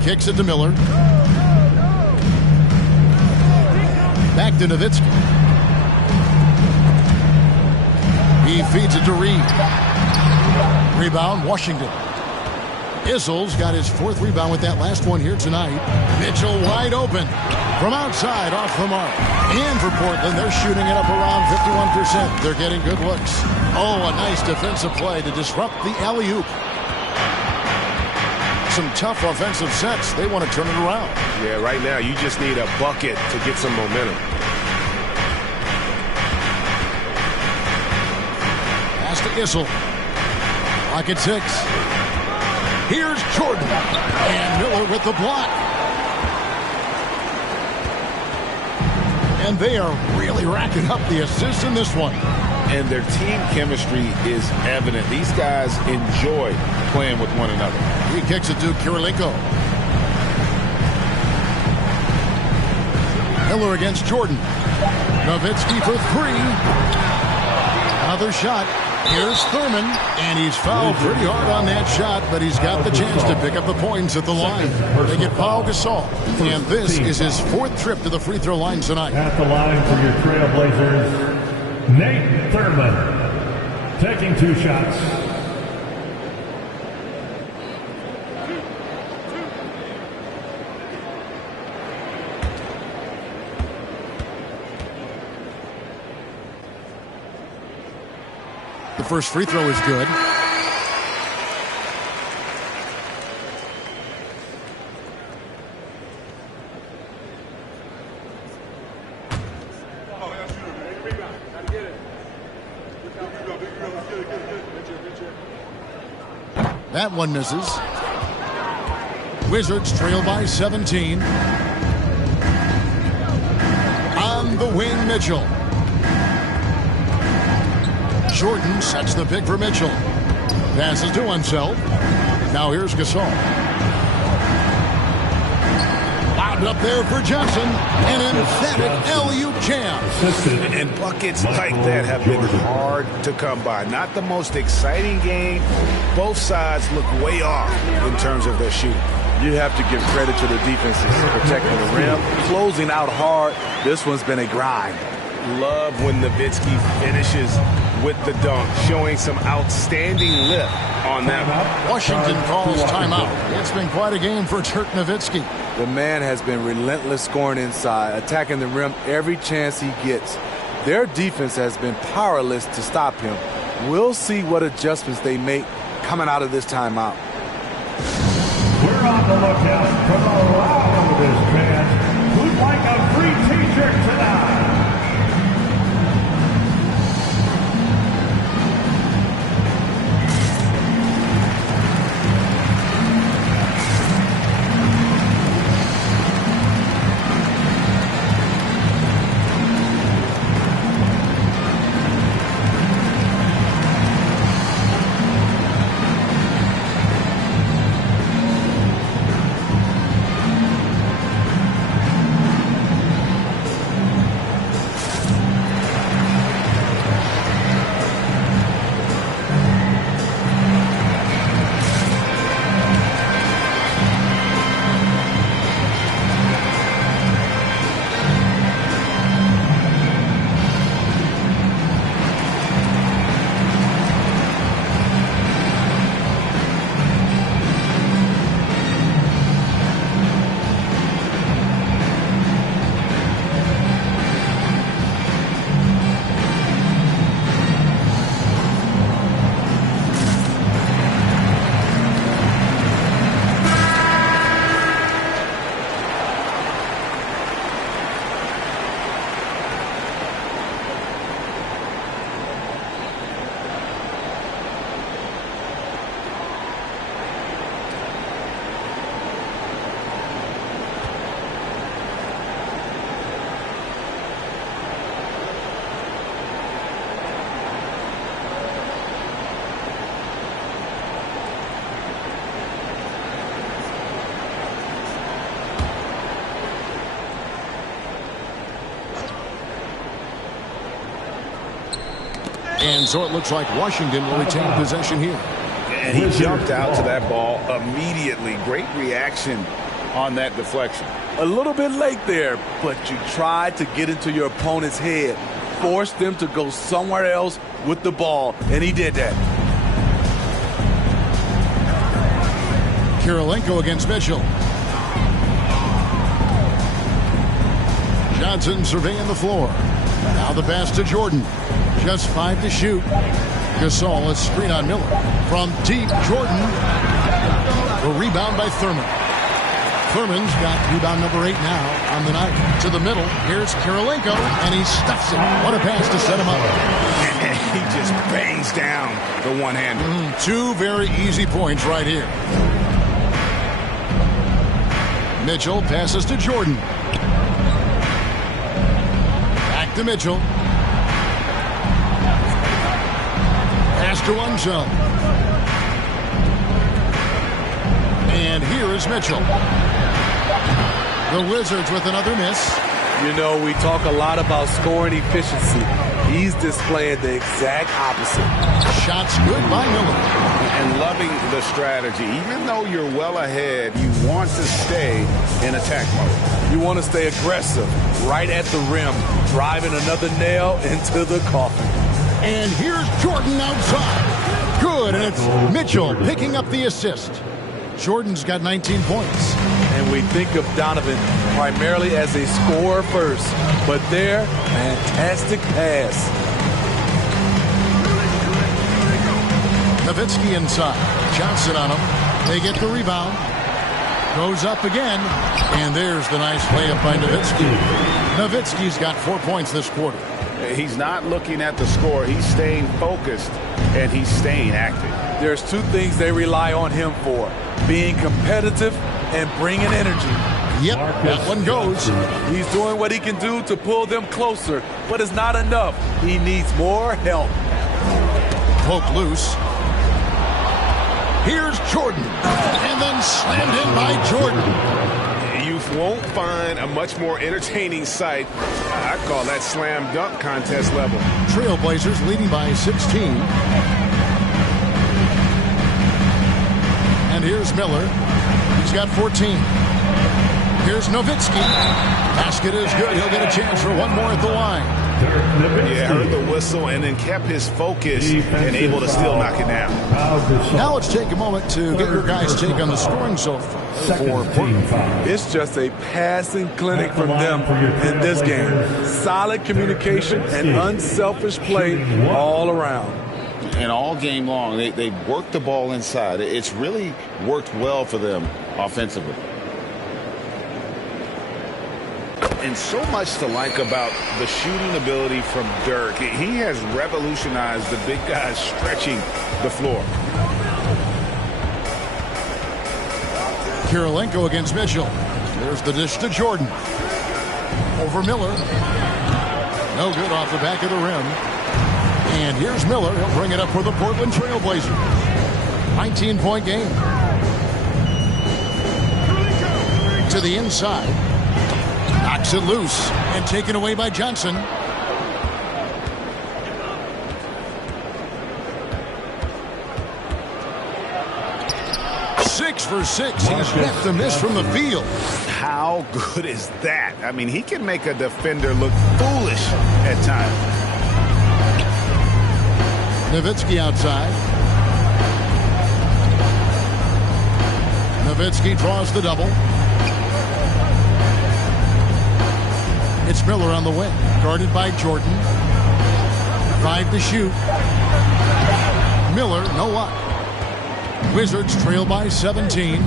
Kicks it to Miller. Back to Nowitzki. He feeds it to Reed. Rebound, Washington. Issel's got his 4th rebound with that last one here tonight. Mitchell wide open. From outside, off the mark. And for Portland, they're shooting it up around 51%. They're getting good looks. Oh, a nice defensive play to disrupt the alley-oop. Some tough offensive sets. They want to turn it around. Yeah, right now you just need a bucket to get some momentum. Pass to Issel. Clock at 6. Here's Jordan. And Miller with the block. And they are really racking up the assists in this one. And their team chemistry is evident. These guys enjoy playing with one another. He kicks it to Kirilenko. Miller against Jordan. Nowitzki for 3. Another shot. Here's Thurman, and he's fouled pretty hard on that shot, but he's got the chance to pick up the points at the line. They get Pau Gasol, and this is his 4th trip to the free throw line tonight. At the line for your Trailblazers, Nate Thurman, taking 2 shots. The first free throw is good. That one misses. Wizards trail by 17. On the wing, Mitchell. Jordan sets the pick for Mitchell. Passes to himself. Now here's Gasol. Lobbed up there for Johnson. An emphatic alley-oop jam. And buckets like that have been hard to come by. Not the most exciting game. Both sides look way off in terms of their shooting. You have to give credit to the defenses protecting the rim, closing out hard. This one's been a grind. Love when Nowitzki finishes with the dunk, showing some outstanding lift on that one. Washington calls timeout. It's been quite a game for Dirk Nowitzki. The man has been relentless scoring inside, attacking the rim every chance he gets. Their defense has been powerless to stop him. We'll see what adjustments they make coming out of this timeout. We're on the lookout for the loudest fans who'd like a free t-shirt tonight. And so it looks like Washington will retain possession here. And he jumped out to that ball immediately. Great reaction on that deflection. A little bit late there, but you tried to get into your opponent's head. Force them to go somewhere else with the ball, and he did that. Kirilenko against Mitchell. Johnson surveying the floor. Now the pass to Jordan. Just 5 to shoot. Gasol is screen on Miller. From deep, Jordan. The rebound by Thurman. Thurman's got rebound number 8 now on the night. To the middle. Here's Kirilenko, and he stuffs it. What a pass to set him up. He just bangs down the one-hander. 2 very easy points right here. Mitchell passes to Jordan. Back to Mitchell. Pass to Unseld. And here is Mitchell. The Wizards with another miss. You know, we talk a lot about scoring efficiency. He's displaying the exact opposite. Shots good by Miller. And loving the strategy. Even though you're well ahead, you want to stay in attack mode. You want to stay aggressive, right at the rim, driving another nail into the coffin. And here's Jordan outside. Good, and it's Mitchell picking up the assist. Jordan's got 19 points. And we think of Donovan primarily as a scorer first, but there, fantastic pass. Nowitzki inside. Johnson on him. They get the rebound. Goes up again. And there's the nice layup by Nowitzki. Nowitzki's got 4 points this quarter. He's not looking at the score. He's staying focused, and he's staying active. There's 2 things they rely on him for: being competitive and bringing energy. Yep, that one goes. He's doing what he can do to pull them closer, but it's not enough. He needs more help. Poke loose. Here's Jordan. And then slammed in by Jordan. You won't find a much more entertaining sight. I call that slam dunk contest level. Trailblazers leading by 16. And here's Miller. He's got 14. Here's Nowitzki. Basket is good. He'll get a chance for one more at the line. Yeah, heard the whistle and then kept his focus and able to still knock it down. Now let's take a moment to get your guys' take on the scoring so far for Portland. It's just a passing clinic from them in this game. Solid communication and unselfish play all around. And all game long, they worked the ball inside. It's really worked well for them offensively. And so much to like about the shooting ability from Dirk. He has revolutionized the big guys stretching the floor. Kirilenko against Mitchell. There's the dish to Jordan. Over Miller. No good off the back of the rim. And here's Miller. He'll bring it up for the Portland Trailblazers. 19-point game. To the inside. Knocks it loose and taken away by Johnson. Six for 6. He's yet to miss from the field. How good is that? I mean, he can make a defender look foolish at times. Nowitzki outside. Nowitzki draws the double. It's Miller on the wing, guarded by Jordan. 5 to shoot. Miller, no luck. Wizards trail by 17.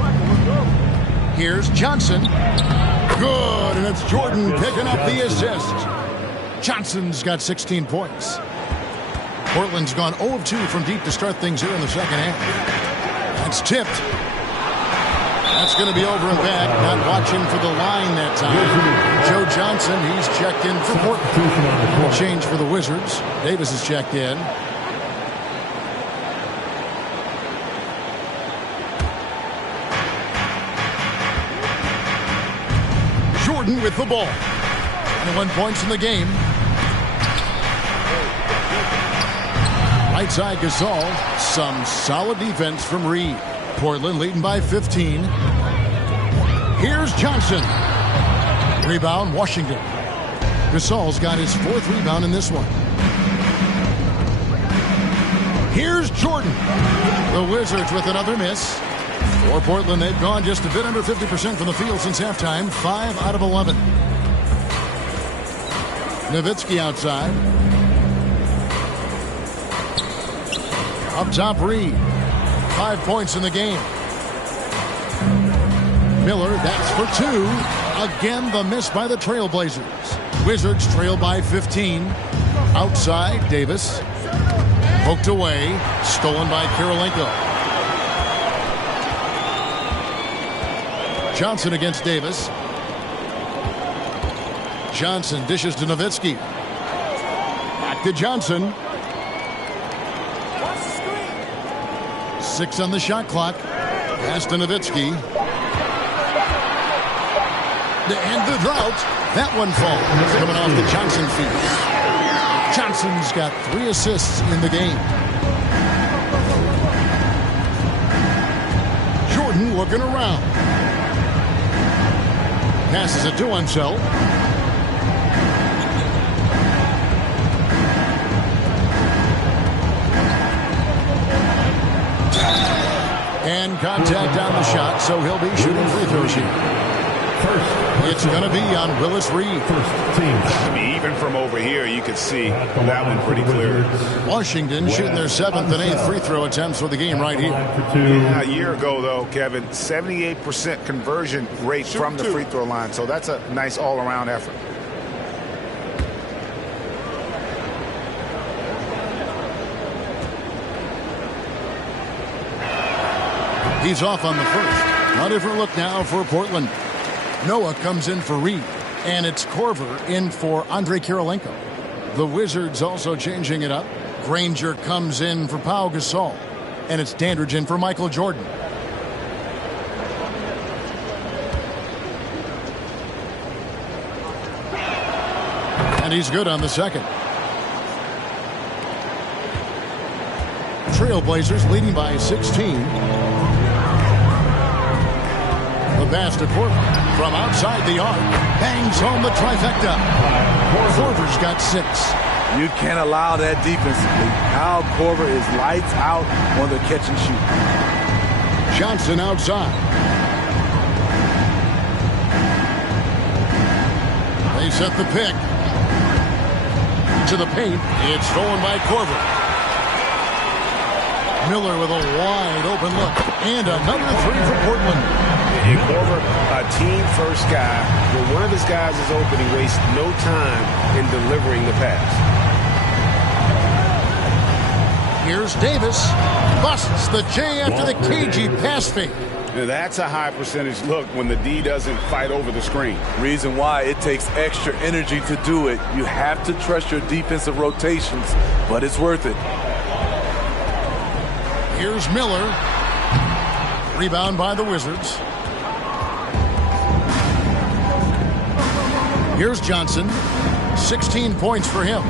Here's Johnson. Good, and it's Jordan picking up the assist. Johnson's got 16 points. Portland's gone 0 of 2 from deep to start things here in the second half. That's tipped. That's going to be over and back. Not watching for the line that time. Joe Johnson, he's checked in for Portland. Change for the Wizards. Davis is checked in. Jordan with the ball. 21 points in the game. Right side Gasol. Some solid defense from Reed. Portland leading by 15. Here's Johnson. Rebound, Washington. Gasol's got his 4th rebound in this one. Here's Jordan. The Wizards with another miss. For Portland, they've gone just a bit under 50% from the field since halftime. 5 out of 11. Nowitzki outside. Up top, Reed. 5 points in the game. Miller, that's for 2. Again, the miss by the Trailblazers. Wizards trail by 15. Outside, Davis. Poked away. Stolen by Kirilenko. Johnson against Davis. Johnson dishes to Nowitzki. Back to Johnson. 6 on the shot clock. Pass to Nowitzki. To end the drought. That one falls. Coming off the Johnson feet. Johnson's got 3 assists in the game. Jordan looking around. Passes it to Unseld. And contact on the shot, so he'll be shooting free throws here. It's going to be on Willis Reed. I mean, even from over here, you could see that one pretty clear. Washington shooting their 7th and 8th free throw attempts for the game right here. Yeah, a year ago, though, Kevin, 78% conversion rate from the free throw line. So that's a nice all-around effort. He's off on the first. A different look now for Portland. Noah comes in for Reed, and it's Korver in for Andre Kirilenko. The Wizards also changing it up. Granger comes in for Pau Gasol, and it's Dandridge in for Michael Jordan. And he's good on the second. Trailblazers leading by 16. The pass to Korver from outside the arc. Bangs home the trifecta. Korver's got 6. You can't allow that defensively. Kyle Korver is lights out on the catch and shoot. Johnson outside. They set the pick. To the paint. It's stolen by Korver. Miller with a wide open look. And another 3 for Portland. And Korver, a team-first guy. When one of his guys is open, he wastes no time in delivering the pass. Here's Davis. Busts the J after the cagey pass fake. Now that's a high percentage look when the D doesn't fight over the screen. Reason why it takes extra energy to do it. You have to trust your defensive rotations, but it's worth it. Here's Miller. Rebound by the Wizards. Here's Johnson. 16 points for him.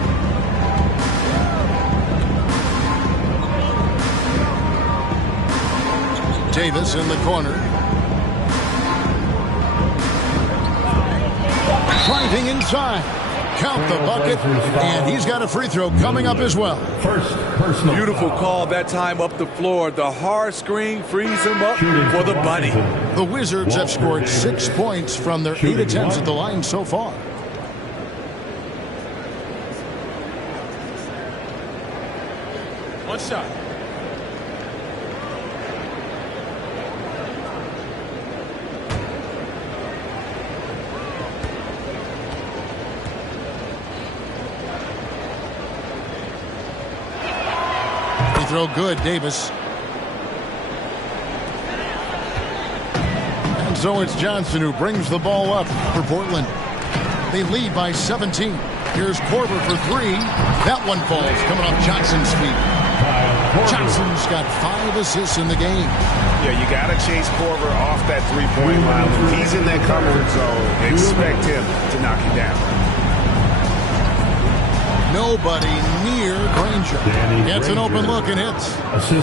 Davis in the corner. Driving inside. Count the bucket. And he's got a free throw coming up as well. Beautiful call that time up the floor. The hard screen frees him up for the bunny. The Wizards have scored 6 points from their 8 attempts at the line so far. One shot. Free throw good, Davis. And so it's Johnson who brings the ball up for Portland. They lead by 17. Here's Korver for 3. That one falls, coming off Johnson's feet. Johnson's got 5 assists in the game. Yeah, you got to chase Korver off that three-point line. When he's in that comfort zone, expect him to knock you down. Nobody near Granger. Gets an open look and hits.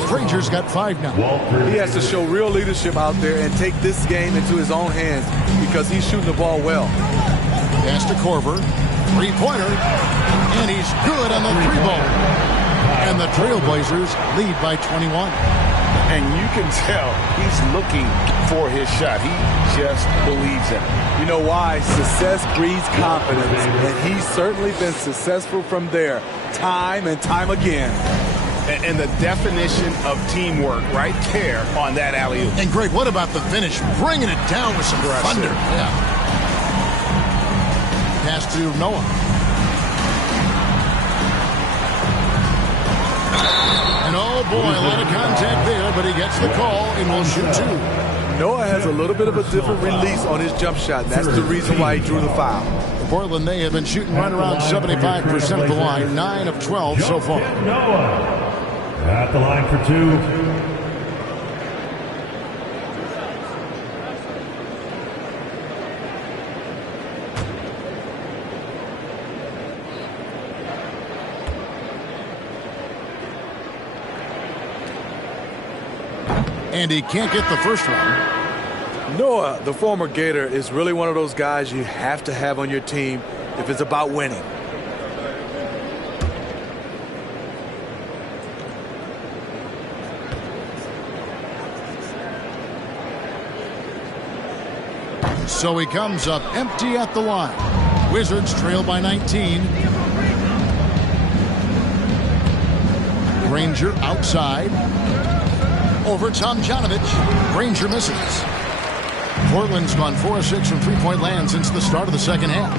Granger's got 5 now. He has to show real leadership out there and take this game into his own hands because he's shooting the ball well. Pass to Korver. Three-pointer. And he's good on the 3-ball. And the Trailblazers lead by 21. And you can tell he's looking for his shot. He just believes in it. You know why? Success breeds confidence, and he's certainly been successful from there time and time again. And the definition of teamwork right there on that alley-oop. And Greg, what about the finish? Bringing it down with some thunder. Yeah. Pass to Noah. And oh boy, a lot of contact there, but he gets the call and will shoot 2. Noah has a little bit of a different release on his jump shot. That's the reason why he drew the foul. For Portland, they have been shooting right around 75% of the line, 9 of 12 so far. Noah at the line for 2. And he can't get the first one. Noah, the former Gator, is really one of those guys you have to have on your team if it's about winning. So he comes up empty at the line. Wizards trail by 19. Granger outside. Over Tomjanovich. Granger misses. Portland's gone 4 of 6 from three-point land since the start of the second half.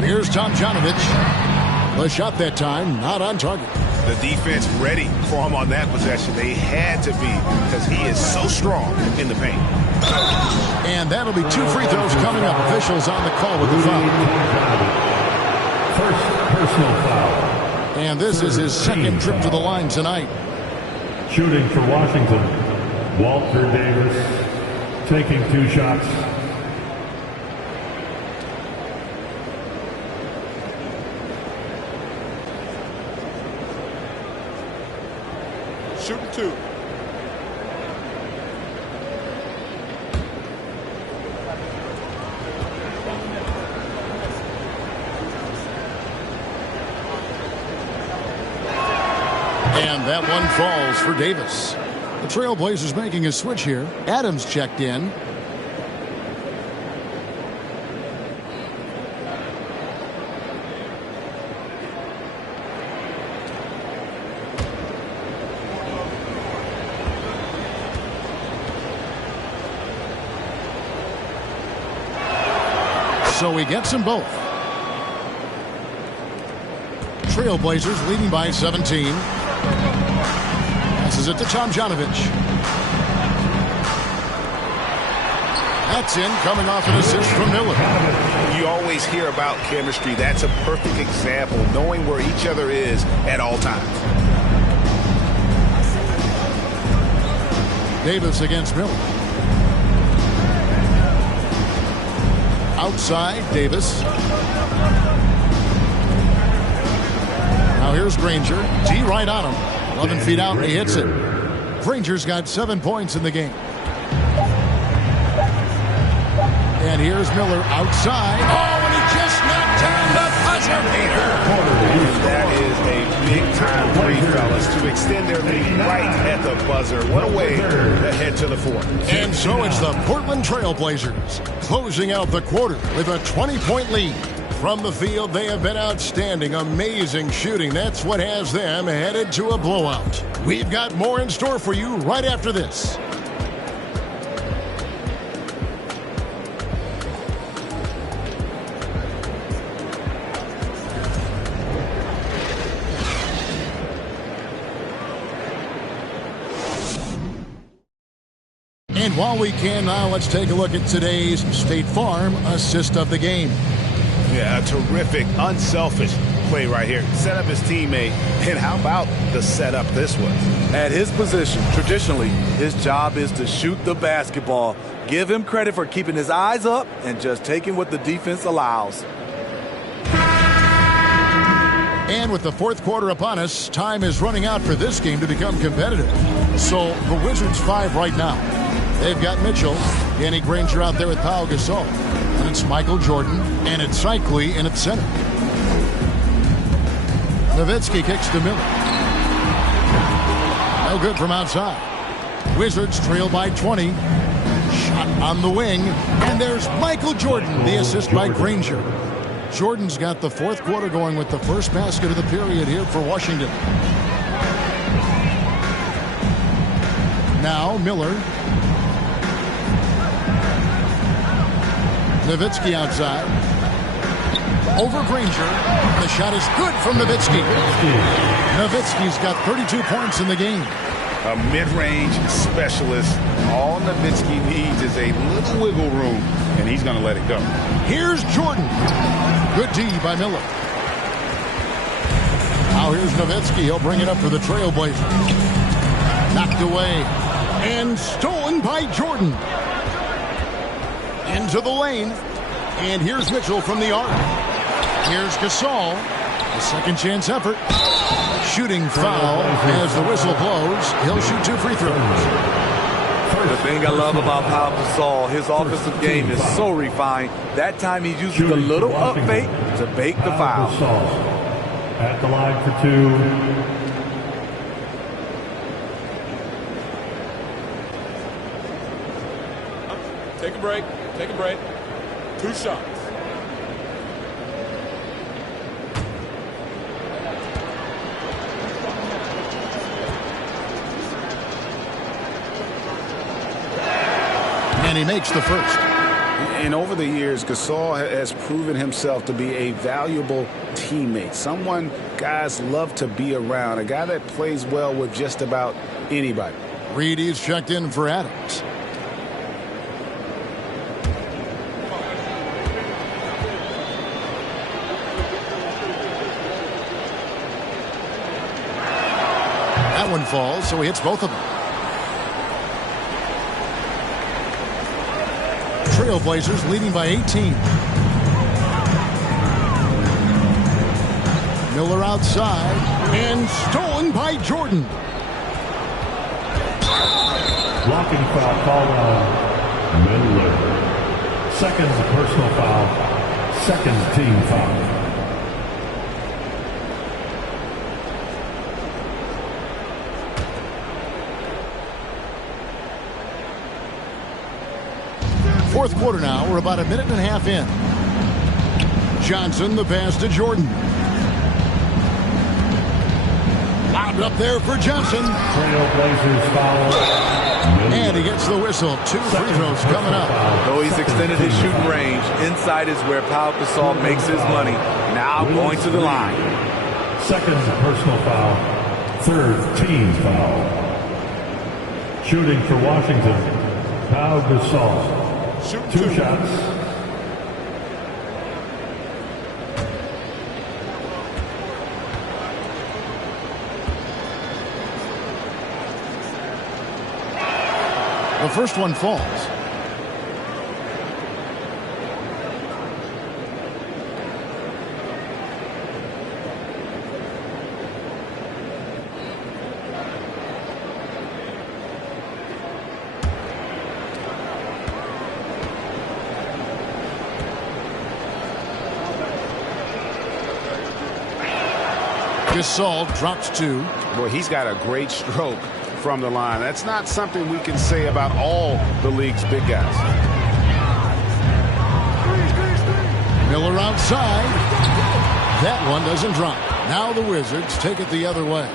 Here's Tomjanovich. The shot that time not on target. The defense ready for him on that possession. They had to be because he is so strong in the paint. And that'll be 2 free throws coming up. Officials on the call with the foul. First personal foul. And this is his second trip to the line tonight. Shooting for Washington, Walter Davis taking 2 shots. Shooting 2. And that one falls for Davis. The Trailblazers making a switch here. Adams checked in. So he gets them both. Trailblazers leading by 17. Passes it to Tomjanovich. That's in, coming off an assist from Miller. You always hear about chemistry. That's a perfect example, knowing where each other is at all times. Davis against Miller. Outside, Davis. Now here's Granger. G right on him. 11 feet out, and he hits it. Granger's got 7 points in the game. And here's Miller outside. Oh, and he just knocked down the buzzer beater. That is a big-time three, fellas, to extend their lead right at the buzzer. What a way to head to the fourth. And so it's the Portland Trailblazers closing out the quarter with a 20-point lead. From the field, they have been outstanding, amazing shooting. That's what has them headed to a blowout. We've got more in store for you right after this. And while we can now, let's take a look at today's State Farm assist of the game. Yeah, a terrific, unselfish play right here. Set up his teammate, and how about the setup this was? At his position, traditionally, his job is to shoot the basketball. Give him credit for keeping his eyes up and just taking what the defense allows. with the fourth quarter upon us, time is running out for this game to become competitive. So the Wizards 5 right now. They've got Mitchell, Danny Granger out there with Pau Gasol. And it's Michael Jordan, and it's Cycli in at center. Nowitzki kicks to Miller. No good from outside. Wizards trail by 20. Shot on the wing, and there's Michael Jordan, the assist by Granger. Jordan's got the fourth quarter going with the first basket of the period here for Washington. Now Miller. Nowitzki outside. Over Granger. The shot is good from Nowitzki. Nowitzki's got 32 points in the game. A mid-range specialist. All Nowitzki needs is a little wiggle room, and he's going to let it go. Here's Jordan. Good D by Miller. Now here's Nowitzki. He'll bring it up for the Trailblazers. Knocked away. And stolen by Jordan. Into the lane. And here's Mitchell from the arc. Here's Gasol. A second chance effort. Shooting foul as the whistle blows. He'll shoot 2 free throws. The thing I love about Pau Gasol, his offensive game is so refined. That time he uses a little up fake to bake the foul. At the line for 2. Take a break. Take a break. 2 shots. And he makes the first. And over the years, Gasol has proven himself to be a valuable teammate. Someone guys love to be around. A guy that plays well with just about anybody. Reedy's checked in for Adams. That one falls, so he hits both of them. Trailblazers leading by 18. Miller outside and stolen by Jordan. Blocking foul called on Miller. Second personal foul. Second team foul. Fourth quarter now. We're about a minute and a half in. Johnson, the pass to Jordan. Lobbed up there for Johnson. Trailblazers foul. And he gets the whistle. 2 free throws coming up. Though he's extended his shooting range, inside is where Pau Gasol makes his money. Now going to the line. Second personal foul. Third team foul. Shooting for Washington. Pau Gasol. 2 shots. The first one falls. Gasol drops 2. Boy, he's got a great stroke from the line. That's not something we can say about all the league's big guys. Miller outside. That one doesn't drop. Now the Wizards take it the other way.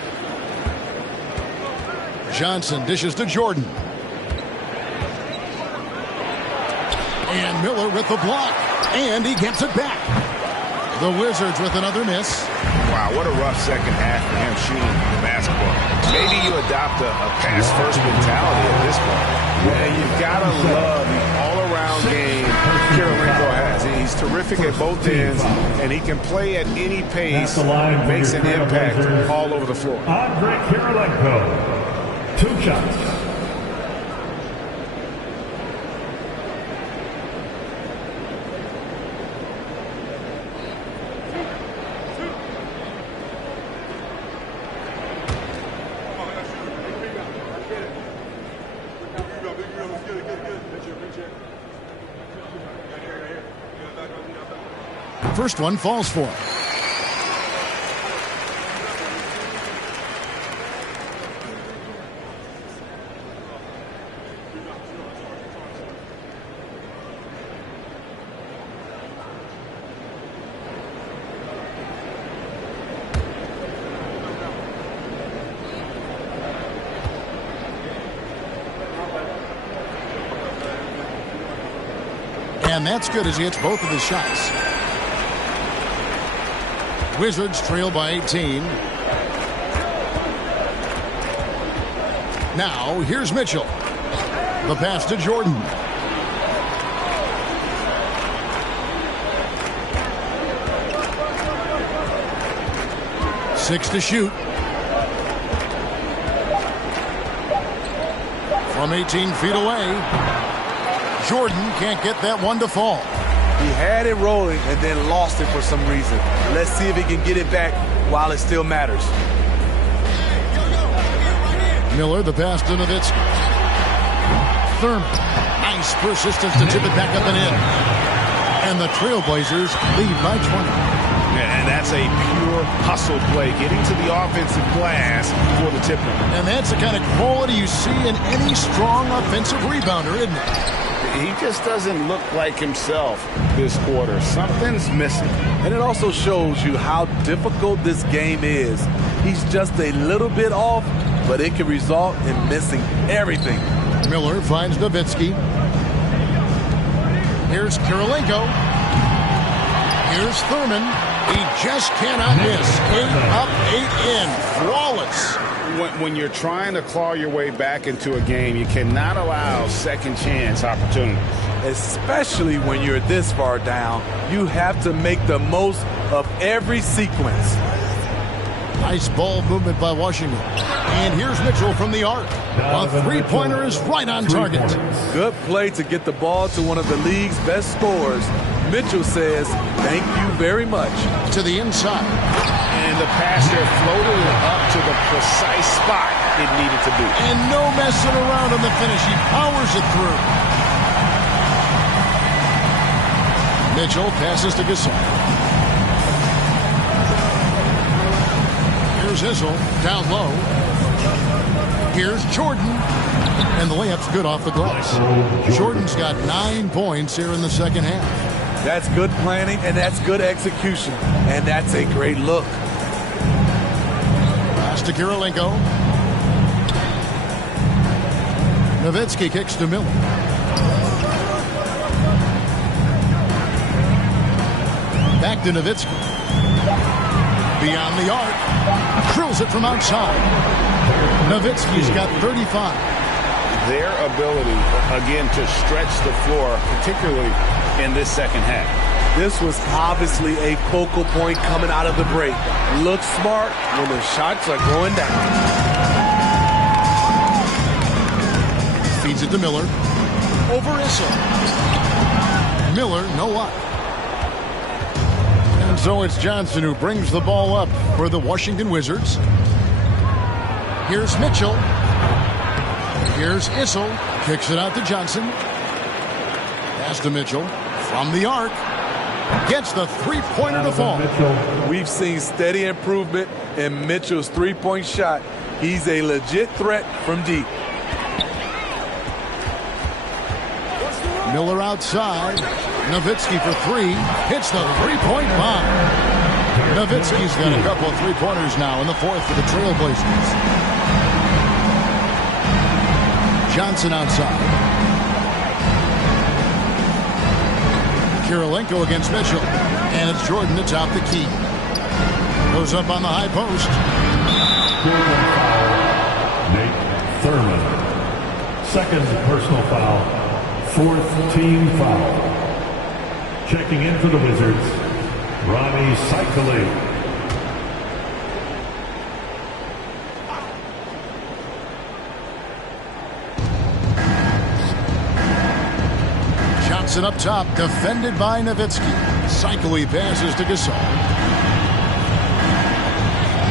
Johnson dishes to Jordan. And Miller with the block. And he gets it back. The Wizards with another miss. Wow, what a rough second half for him shooting the basketball. Maybe you adopt a pass-first mentality at this point. Yeah, you've got to love the all-around game Kirilenko has. He's terrific at both ends, and he can play at any pace, makes an impact all over the floor. Andre Kirilenko, 2 shots. First one falls for him. And that's good as he hits both of his shots. Wizards trail by 18. Now, here's Mitchell. The pass to Jordan. Six to shoot. From 18 feet away. Jordan can't get that one to fall. He had it rolling and then lost it for some reason. Let's see if he can get it back while it still matters. Miller, the pass to Nowitzki. Thurman. Nice persistence to tip it back up and in. And the Trailblazers lead by 20. And that's a pure hustle play, getting to the offensive glass for the tipper. And that's the kind of quality you see in any strong offensive rebounder, isn't it? He just doesn't look like himself this quarter. Something's missing. And it also shows you how difficult this game is. He's just a little bit off, but it can result in missing everything. Miller finds Nowitzki. Here's Kirilenko. Here's Thurman. He just cannot miss. 8 up, 8 in. Flawless. When you're trying to claw your way back into a game, you cannot allow second chance opportunities. Especially when you're this far down, you have to make the most of every sequence. Nice ball movement by Washington. And here's Mitchell from the arc. A three-pointer is right on target. Good play to get the ball to one of the league's best scorers. Mitchell says, thank you very much. To the inside. And the pass there floated it up to the precise spot it needed to be. And no messing around on the finish. He powers it through. Mitchell passes to Gasol. Here's Issel down low. Here's Jordan. And the layup's good off the glass. Jordan's got 9 points here in the second half. That's good planning, and that's good execution. And that's a great look. Pass to Kirilenko. Nowitzki kicks to Miller. Back to Nowitzki. Beyond the arc. Drills it from outside. Nowitzki's got 35. Their ability, again, to stretch the floor, particularly in this second half. This was obviously a focal point coming out of the break. Look smart when the shots are going down. Feeds it to Miller. Over Issel. Miller, no luck. And so it's Johnson who brings the ball up for the Washington Wizards. Here's Mitchell. Here's Issel. Kicks it out to Johnson. Pass to Mitchell. From the arc. Gets the three-pointer to fall. We've seen steady improvement in Mitchell's three-point shot. He's a legit threat from deep. Miller outside. Nowitzki for three. Hits the three-point bomb. Nowitzki's got a couple of three-pointers now in the fourth for the Trailblazers. Johnson outside. Kirilenko against Mitchell. And it's Jordan to top the key. Goes up on the high post. Nate Thurman. Second personal foul. Fourth team foul. Checking in for the Wizards, Ronnie Cycling. Johnson up top, defended by Nowitzki. Cycling passes to Gasol.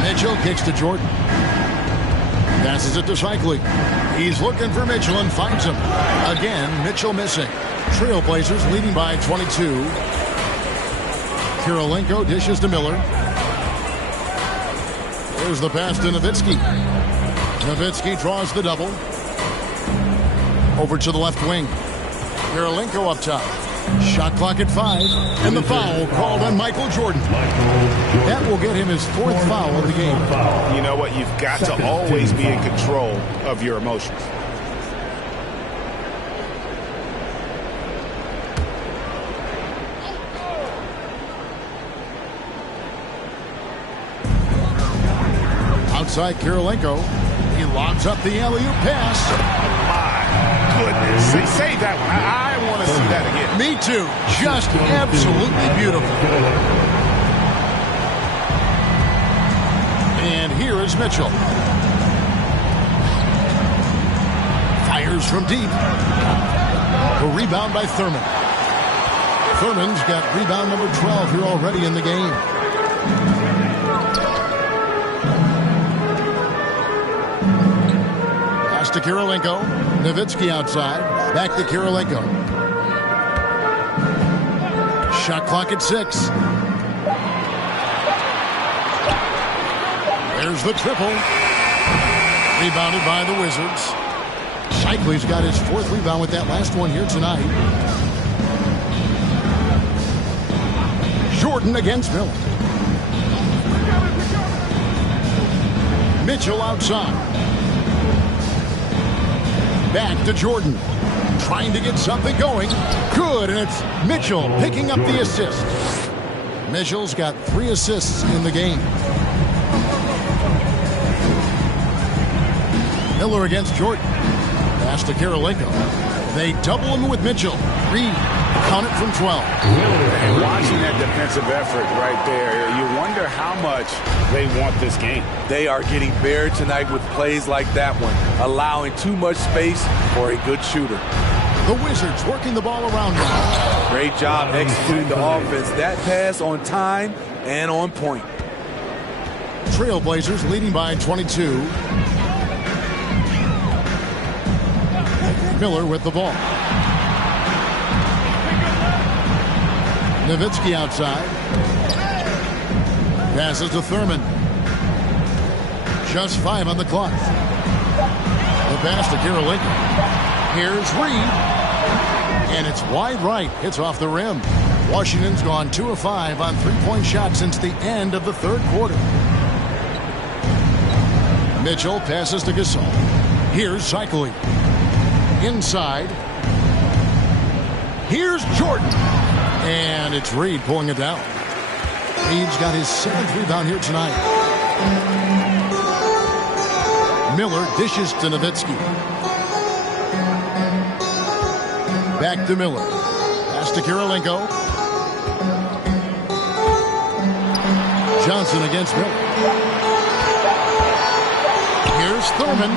Mitchell kicks to Jordan. Passes it to Cycling. He's looking for Mitchell and finds him. Again, Mitchell missing. Trailblazers leading by 22. Kirilenko dishes to Miller. There's the pass to Nowitzki. Nowitzki draws the double. Over to the left wing. Kirilenko up top. Shot clock at 5. And the foul called on Michael Jordan. That will get him his 4th foul of the game. You know what? You've got to always be in control of your emotions. Outside Kirilenko. He lobs up the alley-oop pass. My goodness. Save that one. I want to see that again. Me too. Just absolutely beautiful. And here is Mitchell. Fires from deep. A rebound by Thurman. Thurman's got rebound number 12 here already in the game. Pass to Kirilenko. Nowitzki outside. Back to Kirilenko. Shot clock at 6. There's the triple. Rebounded by the Wizards. Shikely's got his 4th rebound with that last one here tonight. Jordan against Miller. Mitchell outside. Back to Jordan. Trying to get something going. Good, and it's Mitchell picking up the assist. Mitchell's got 3 assists in the game. Miller against Jordan. Pass to Kirilenko. They double him with Mitchell. Reed, count it from 12. And watching that defensive effort right there, you wonder how much they want this game. They are getting buried tonight with plays like that one, allowing too much space for a good shooter. The Wizards working the ball around now. Great job executing the offense. That pass on time and on point. Trailblazers leading by 22. Miller with the ball. Nowitzki outside. Passes to Thurman. Just 5 on the clock. The pass to Kirilenko. Here's Reed. And it's wide right. Hits off the rim. Washington's gone 2 of 5 on 3-point shots since the end of the 3rd quarter. Mitchell passes to Gasol. Here's Shikely. Inside. Here's Jordan. And it's Reed pulling it down. Reed's got his 7th rebound here tonight. Miller dishes to Nowitzki. Back to Miller. Pass to Kirilenko. Johnson against Miller. Here's Thurman.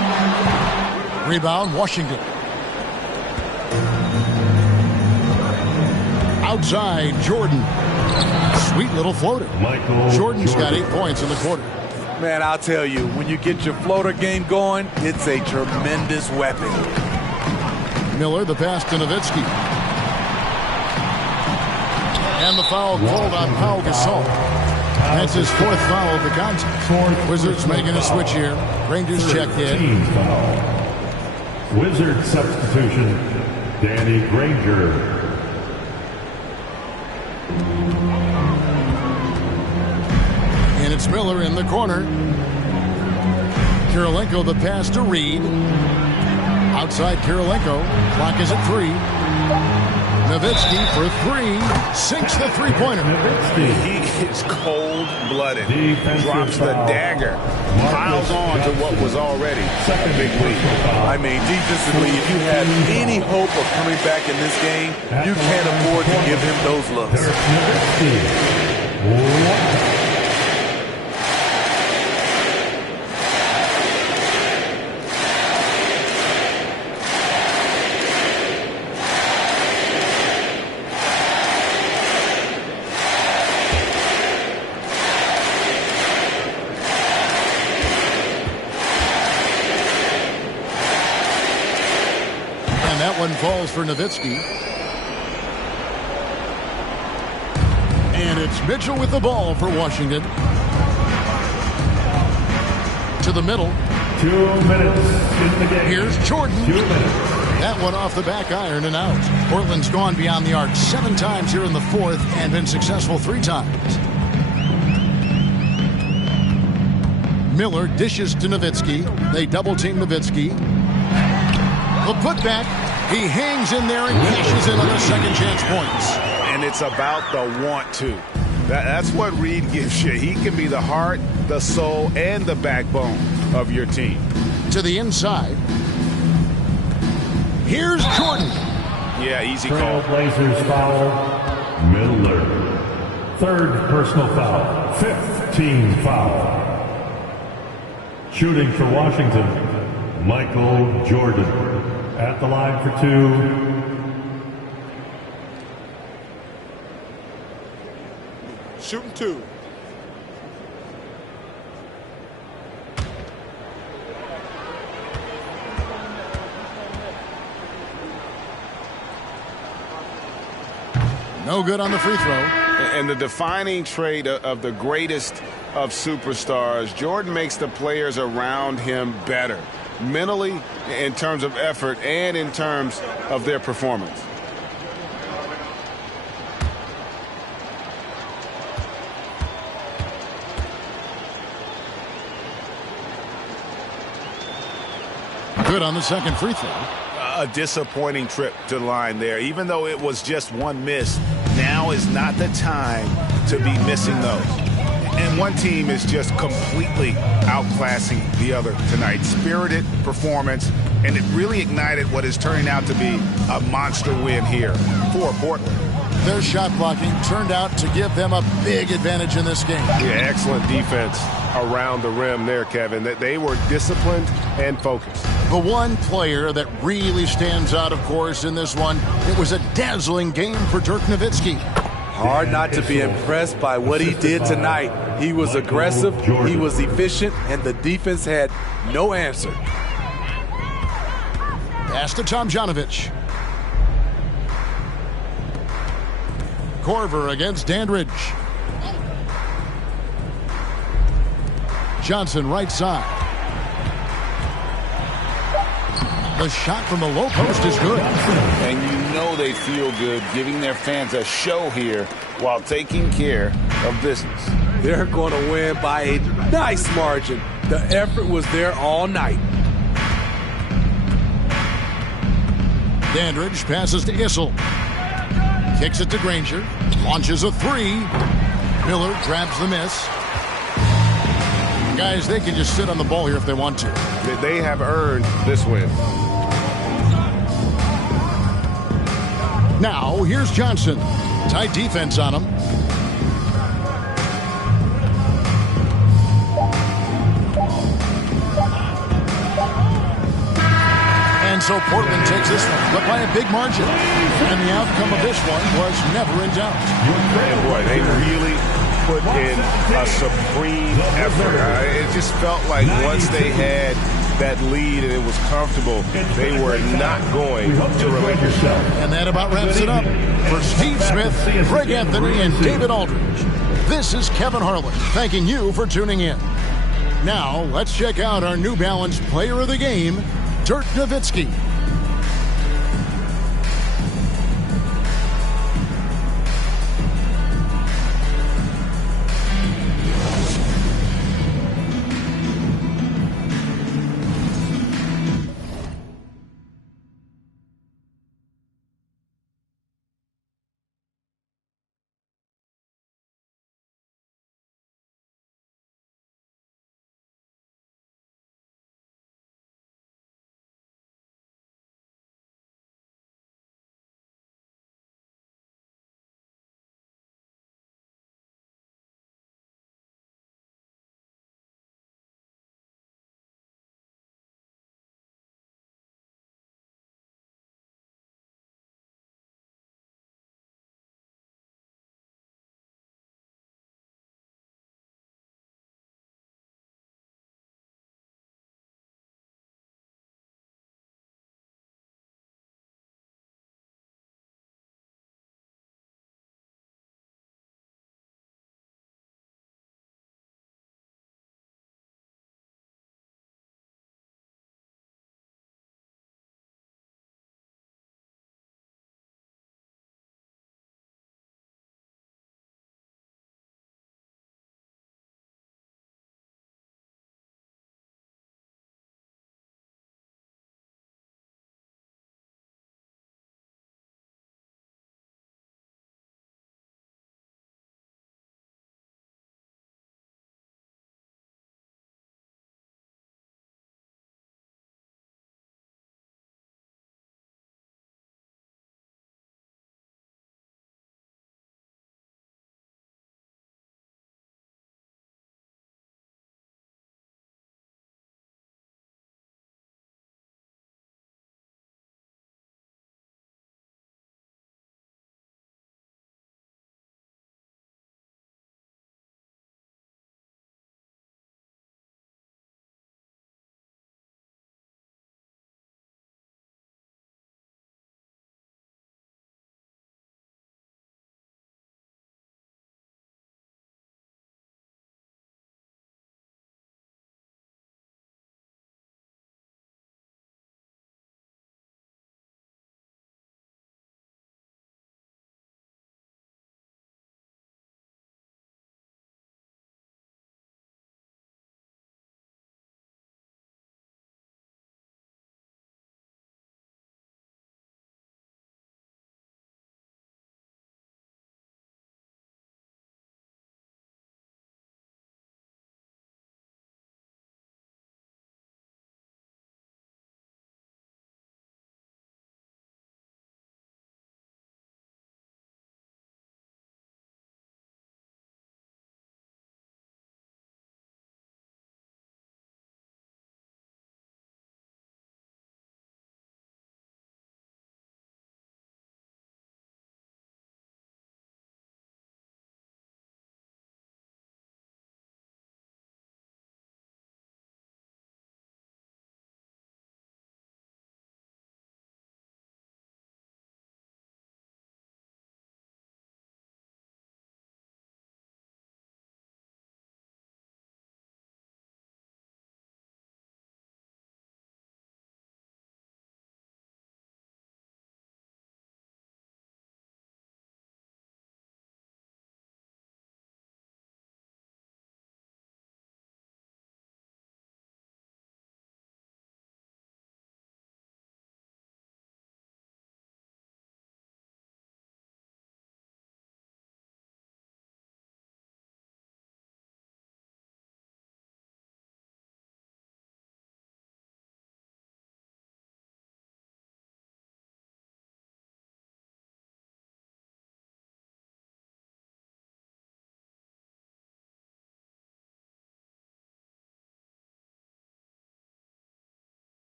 Rebound, Washington. Outside, Jordan. Sweet little floater. Jordan's got 8 points in the quarter. Man, I'll tell you, when you get your floater game going, it's a tremendous weapon. Miller, the pass to Nowitzki. And the foul called on Pau Gasol. That's his 4th foul of the contest. Wizards making a switch here. Rangers check in. Wizards substitution, Danny Granger. And it's Miller in the corner. Kirilenko the pass to Reed. Outside Kirilenko. Clock is at 3. Nowitzki for 3. Sinks the 3-pointer. He is cold-blooded. Drops the dagger. Piles on to what was already a big lead. I mean, defensively, if you have any hope of coming back in this game, you can't afford to give him those looks. And that one falls for Nowitzki. And it's Mitchell with the ball for Washington. To the middle. 2 minutes in the game. Here's Jordan. 2 minutes. That one off the back iron and out. Portland's gone beyond the arc 7 times here in the fourth and been successful 3 times. Miller dishes to Nowitzki. They double-team Nowitzki. The putback. He hangs in there and cashes in on the second chance points. And it's about the want to. That's what Reed gives you. He can be the heart, the soul, and the backbone of your team. To the inside. Here's Jordan. Yeah, easy call. Trailblazers foul. Miller. 3rd personal foul. 5th team foul. Shooting for Washington, Michael Jordan. At the line for 2. Shooting 2. No good on the free throw. And the defining trait of the greatest of superstars, Jordan makes the players around him better, mentally, in terms of effort, and in terms of their performance. Good on the second free throw. A disappointing trip to the line there. Even though it was just one miss, now is not the time to be missing those. And one team is just completely outclassing the other tonight. Spirited performance, and it really ignited what is turning out to be a monster win here for Portland. Their shot blocking turned out to give them a big advantage in this game. Yeah, excellent defense around the rim there, Kevin. That they were disciplined and focused. The one player that really stands out, of course, in this one, it was a dazzling game for Dirk Nowitzki. Hard not to be impressed by what he did tonight. He was aggressive, he was efficient, and the defense had no answer. Pass to Tomjanovich. Korver against Dandridge. Johnson right side. The shot from the low post is good. And you know they feel good giving their fans a show here while taking care of business. They're going to win by a nice margin. The effort was there all night. Dandridge passes to Issel. Kicks it to Granger. Launches a 3. Miller grabs the miss. Guys, they can just sit on the ball here if they want to. They have earned this win. Now, here's Johnson. Tight defense on him. And so Portland takes this one, but by a big margin. And the outcome of this one was never in doubt. And boy, they really put in a supreme effort. It just felt like once they had that lead and it was comfortable, they were not going to relinquish that. And that about wraps it up. For Steve Smith, Greg Anthony, and David Aldridge, this is Kevin Harlan thanking you for tuning in. Now, let's check out our New Balance player of the game, Dirk Nowitzki.